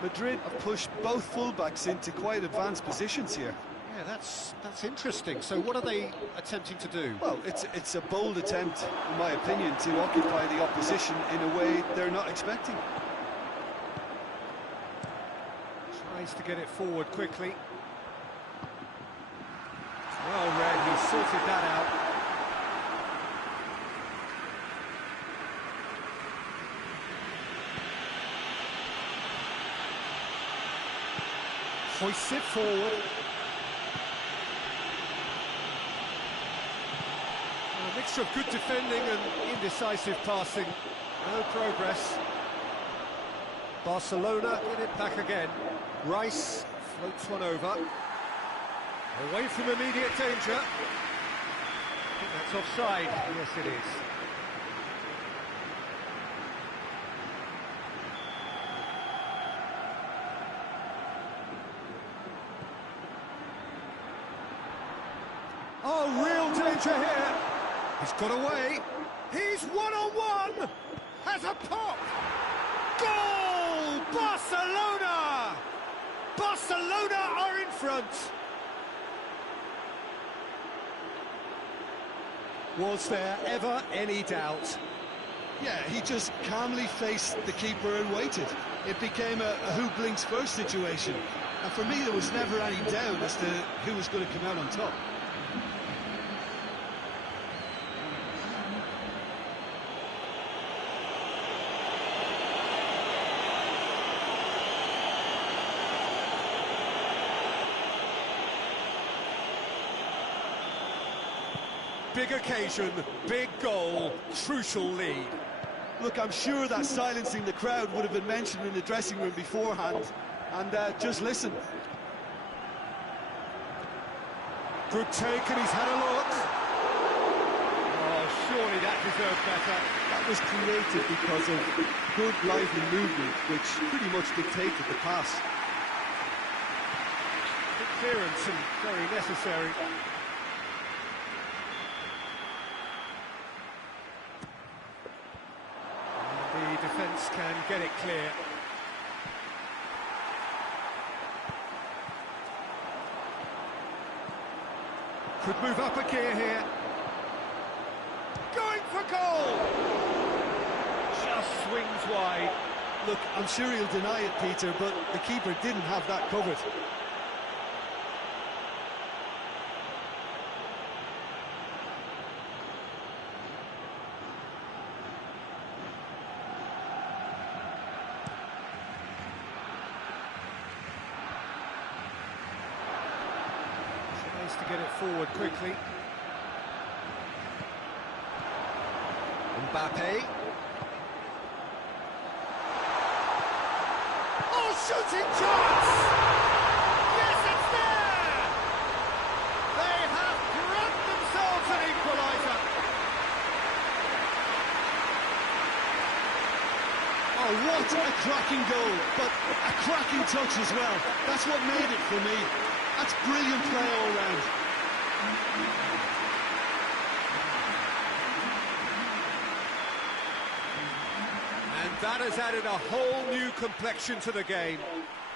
Madrid have pushed both fullbacks into quite advanced positions here. Yeah, that's interesting. So what are they attempting to do? Well, it's a bold attempt, in my opinion, to occupy the opposition in a way they're not expecting. Tries to get it forward quickly. Well read, he sorted that out. Hoists it forward. A mixture of good defending and indecisive passing. No progress. Barcelona get it back again. Rice floats one over. Away from immediate danger. I think that's offside. Yes, it is. Oh, real danger here. He's got away. He's one-on-one. Has a pop. Goal! Barcelona! Barcelona are in front. Was there ever any doubt? Yeah, he just calmly faced the keeper and waited. It became a who blinks first situation. And for me, there was never any doubt as to who was going to come out on top. Big occasion, big goal, crucial lead. Look, I'm sure that silencing the crowd would have been mentioned in the dressing room beforehand. And just listen. Good take, and he's had a look. Oh, surely that deserved better. That was created because of good, lively movement, which pretty much dictated the pass. Good clearance and very necessary. And the defence can get it clear. Could move up a gear here. Going for goal! Just swings wide. Look, I'm sure he'll deny it, Peter, but the keeper didn't have that covered. To get it forward quickly. Mbappe. Oh, shooting chance! Yes, it's there! They have grabbed themselves an equaliser. Oh, what a cracking goal, but a cracking touch as well. That's what made it for me. That's brilliant play all round. And that has added a whole new complexion to the game.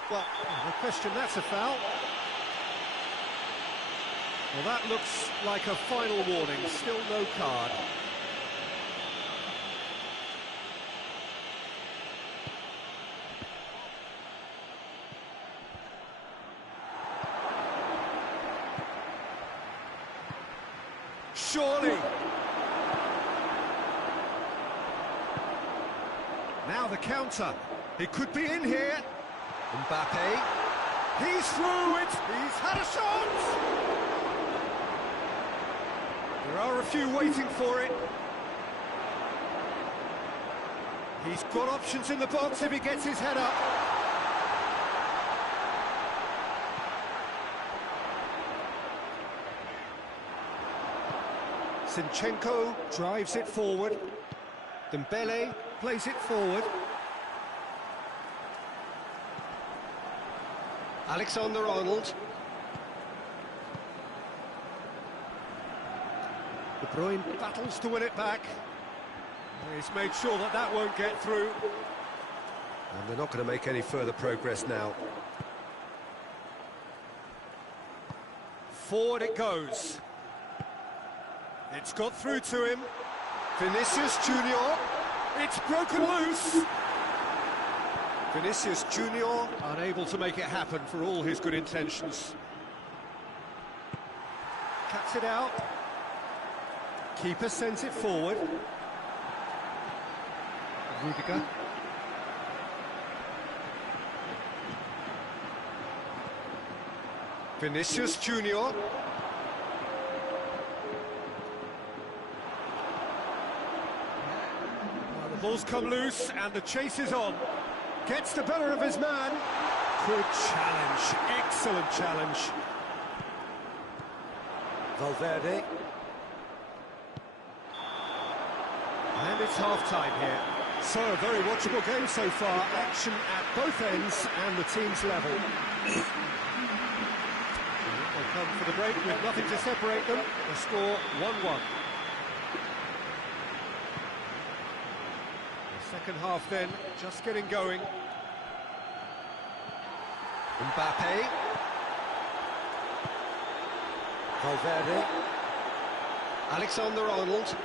Well, no question, that's a foul. Well, that looks like a final warning, still no card. Surely. Now the counter. It could be in here. Mbappe. He's through it. He's had a shot. There are a few waiting for it. He's got options in the box if he gets his head up. Zinchenko drives it forward. Dembele plays it forward. Alexander-Arnold. De Bruyne battles to win it back. He's made sure that that won't get through. And they're not going to make any further progress now. Forward it goes. It's got through to him. Vinicius Junior. It's broken loose. Vinicius Junior unable to make it happen for all his good intentions. Cuts it out. Keeper sends it forward. Rudiger. Vinicius Junior. Ball's come loose and the chase is on. Gets the better of his man. Good challenge, excellent challenge. Valverde. And it's half-time here. So, a very watchable game so far. Action at both ends and the team's level. They come for the break with nothing to separate them. The score 1-1. Second half then, just getting going. Mbappe. Valverde. Alexander-Arnold.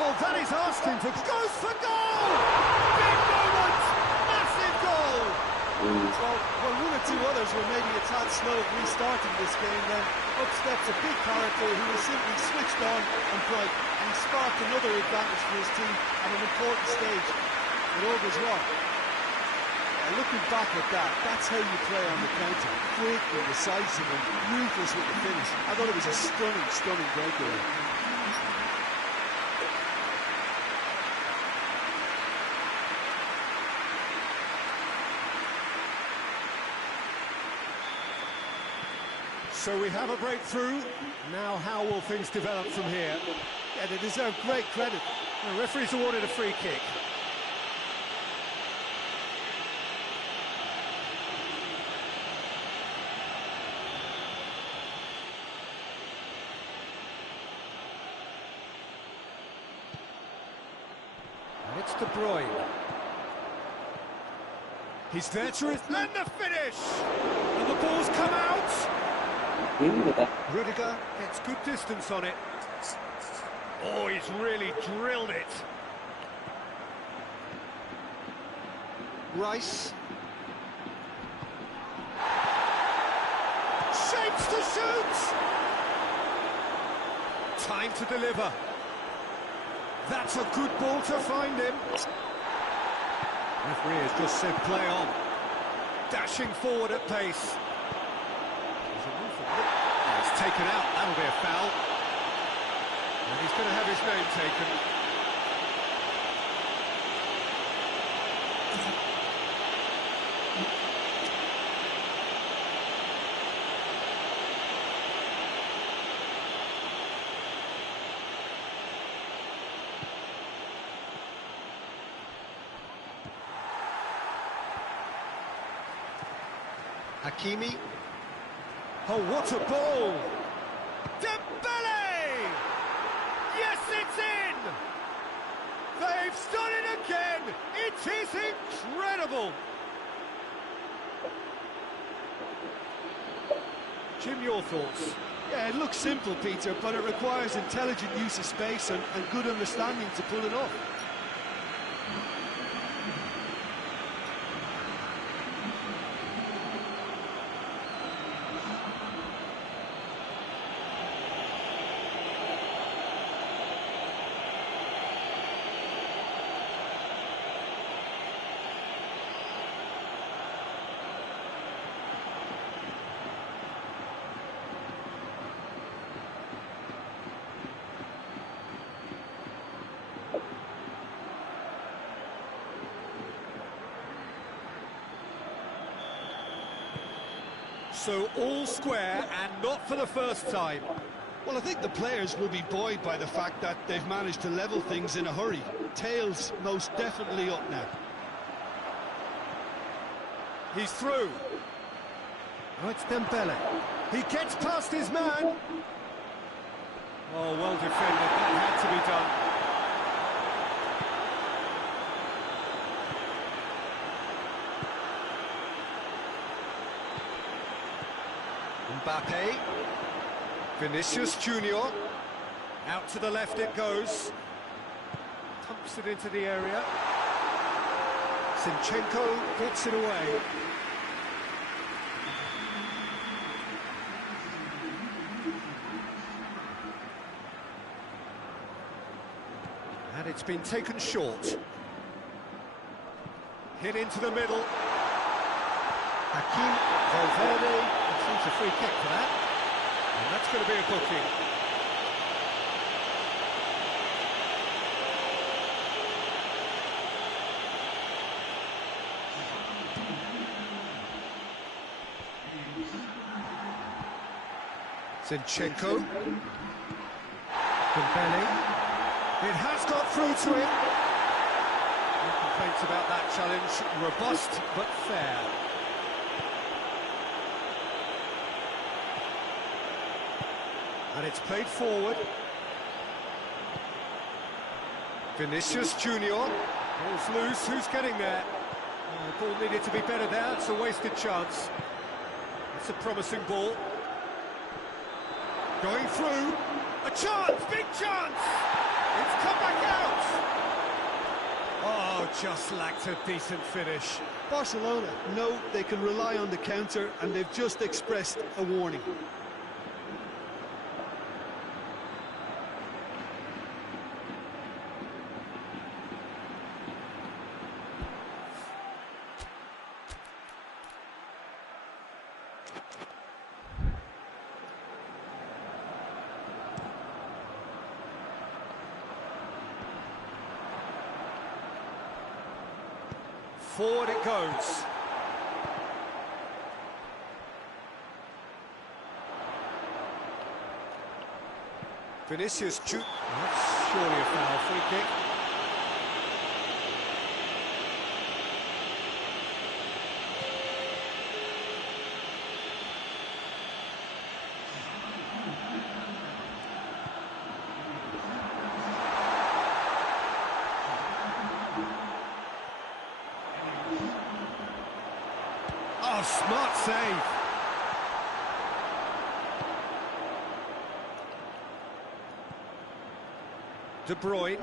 Oh, that is asking for... Goes for goal! Big moment! Massive goal! Well, one or two others were maybe a tad slow at restarting this game, then up steps a big character who was simply switched on and bright, and he sparked another advantage for his team at an important stage. It all goes well. Looking back at that, that's how you play on the counter. Quick and decisive and ruthless with the finish. I thought it was a stunning, stunning breakaway. So we have a breakthrough. Now how will things develop from here? Yeah, they deserve great credit. The referee's awarded a free kick. And it's De Bruyne. He's there to... And the finish! And the ball's come out! Rudiger gets good distance on it. Oh, he's really drilled it. Rice. Shapes to shoot! Time to deliver. That's a good ball to find him. Referee has just said play on. Dashing forward at pace. Oh, it's taken out, that'll be a foul. And he's going to have his name taken. Hakimi. Oh, what a ball! Dembele! Yes, it's in! They've done it again! It is incredible! Jim, your thoughts? Yeah, it looks simple, Peter, but it requires intelligent use of space and good understanding to pull it off. So all square and not for the first time. Well, I think the players will be buoyed by the fact that they've managed to level things in a hurry. Tails most definitely up now. He's through. Oh, it's Dembele. He gets past his man. Oh, well defended. That had to be done. Mbappe, Vinicius Junior, out to the left it goes, pumps it into the area, Zinchenko gets it away. And it's been taken short. Hit into the middle. Hakim Valverde. It's a free kick for that, and that's going to be a booking. Zinchenko. Dembele. It has got through to him. No complaints about that challenge. Robust but fair. And it's played forward. Vinicius Junior. Ball's loose, who's getting there? The ball needed to be better there, it's a wasted chance. It's a promising ball. Going through, a chance, big chance! It's come back out! Oh, just lacked a decent finish. Barcelona know they can rely on the counter, and they've just expressed a warning. Forward it goes. Vinicius Junior. That's surely a foul. Free kick. Oh, smart save. De Bruyne.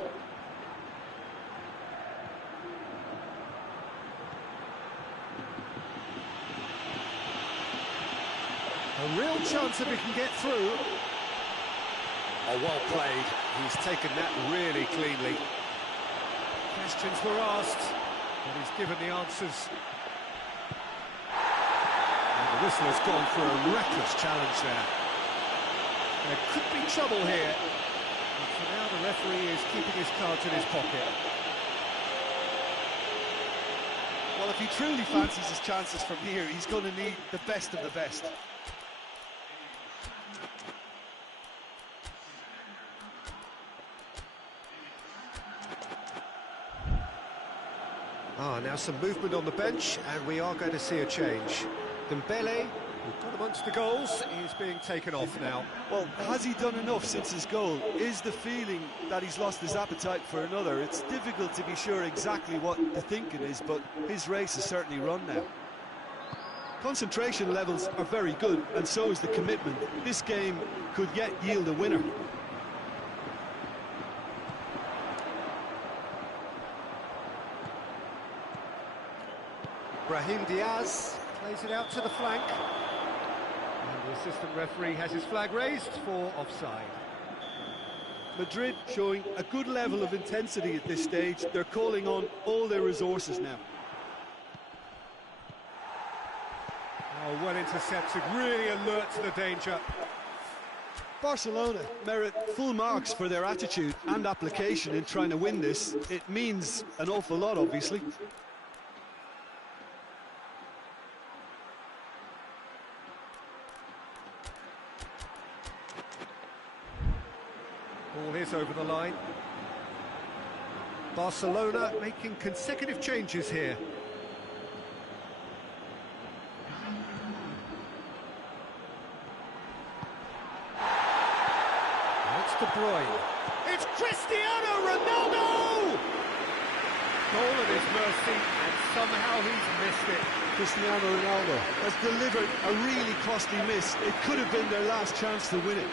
A real chance if he can get through. Oh, well played. He's taken that really cleanly. Questions were asked, but he's given the answers. The whistle has gone for a reckless challenge there. There could be trouble here. But for now, the referee is keeping his cards in his pocket. Well, if he truly fancies his chances from here, he's going to need the best of the best. Now some movement on the bench, and we are going to see a change. Dembele, who got amongst the goals, is being taken off now. Well, has he done enough since his goal? Is the feeling that he's lost his appetite for another? It's difficult to be sure exactly what the thinking is, but his race has certainly run now. Concentration levels are very good, and so is the commitment. This game could yet yield a winner. Brahim Diaz plays it out to the flank. And the assistant referee has his flag raised for offside. Madrid showing a good level of intensity at this stage. They're calling on all their resources now. Oh, well intercepted, really alert to the danger. Barcelona merit full marks for their attitude and application in trying to win this. It means an awful lot, obviously. Ball is over the line. Barcelona making consecutive changes here. It's De Bruyne. It's Cristiano Ronaldo! Goal at his mercy, and somehow he's missed it. Cristiano Ronaldo has delivered a really costly miss. It could have been their last chance to win it.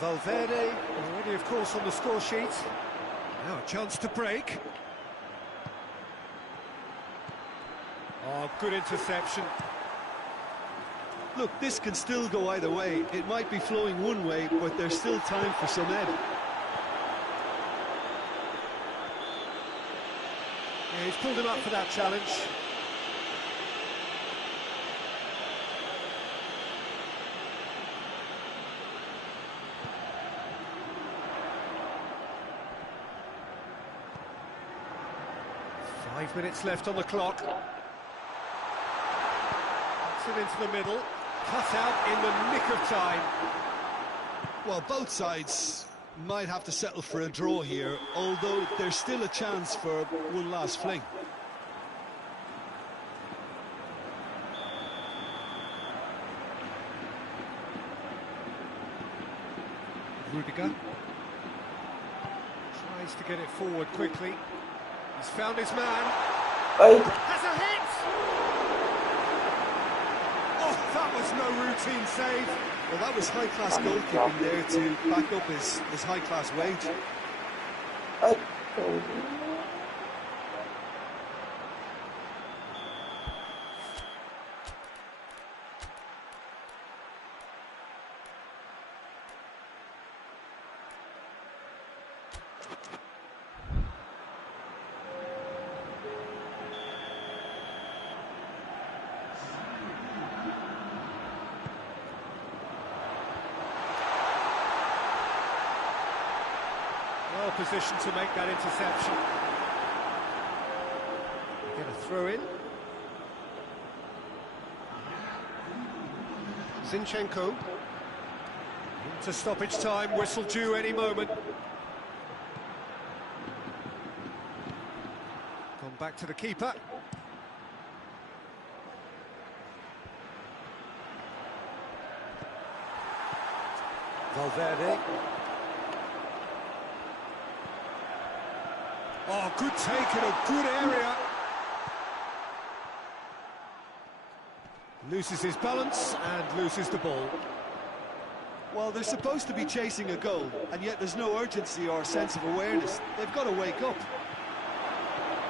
Valverde, already of course on the score sheet. Now a chance to break. Oh, good interception. Look, this can still go either way. It might be flowing one way, but there's still time for some ebb. Yeah, he's pulled him up for that challenge. Five minutes left on the clock. Puts it into the middle. Cut out in the nick of time. Well, both sides might have to settle for a draw here, although there's still a chance for one last fling. Rudiger tries to get it forward quickly. He's found his man. Ơi, Has a hit! Oh, that was no routine save. Well, that was high-class goalkeeping there to back up his high-class wage. Well positioned to make that interception. Get a throw in. Zinchenko. Into stoppage time, whistle due any moment. Gone back to the keeper. Valverde. Oh, good take in a good area. Loses his balance and loses the ball. Well, they're supposed to be chasing a goal, and yet there's no urgency or sense of awareness. They've got to wake up.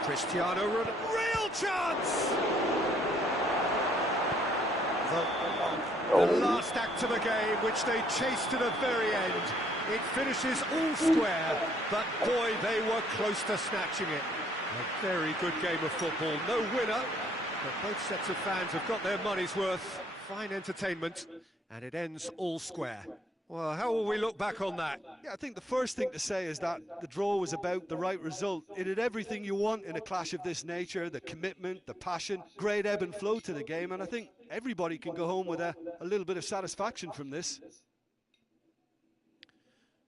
Cristiano Ronaldo, real chance! The last act of the game, which they chased to the very end. It finishes all square, but boy, they were close to snatching it. A very good game of football, no winner, but both sets of fans have got their money's worth. Fine entertainment, and it ends all square. Well, how will we look back on that? Yeah, I think the first thing to say is that the draw was about the right result. It had everything you want in a clash of this nature, the commitment, the passion, great ebb and flow to the game, and I think everybody can go home with a little bit of satisfaction from this.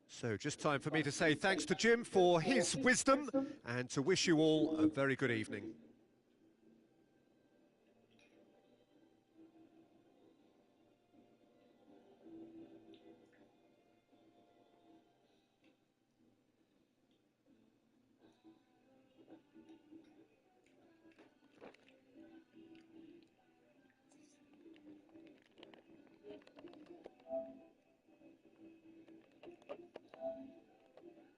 So just time for me to say thanks to Jim for his wisdom and to wish you all a very good evening.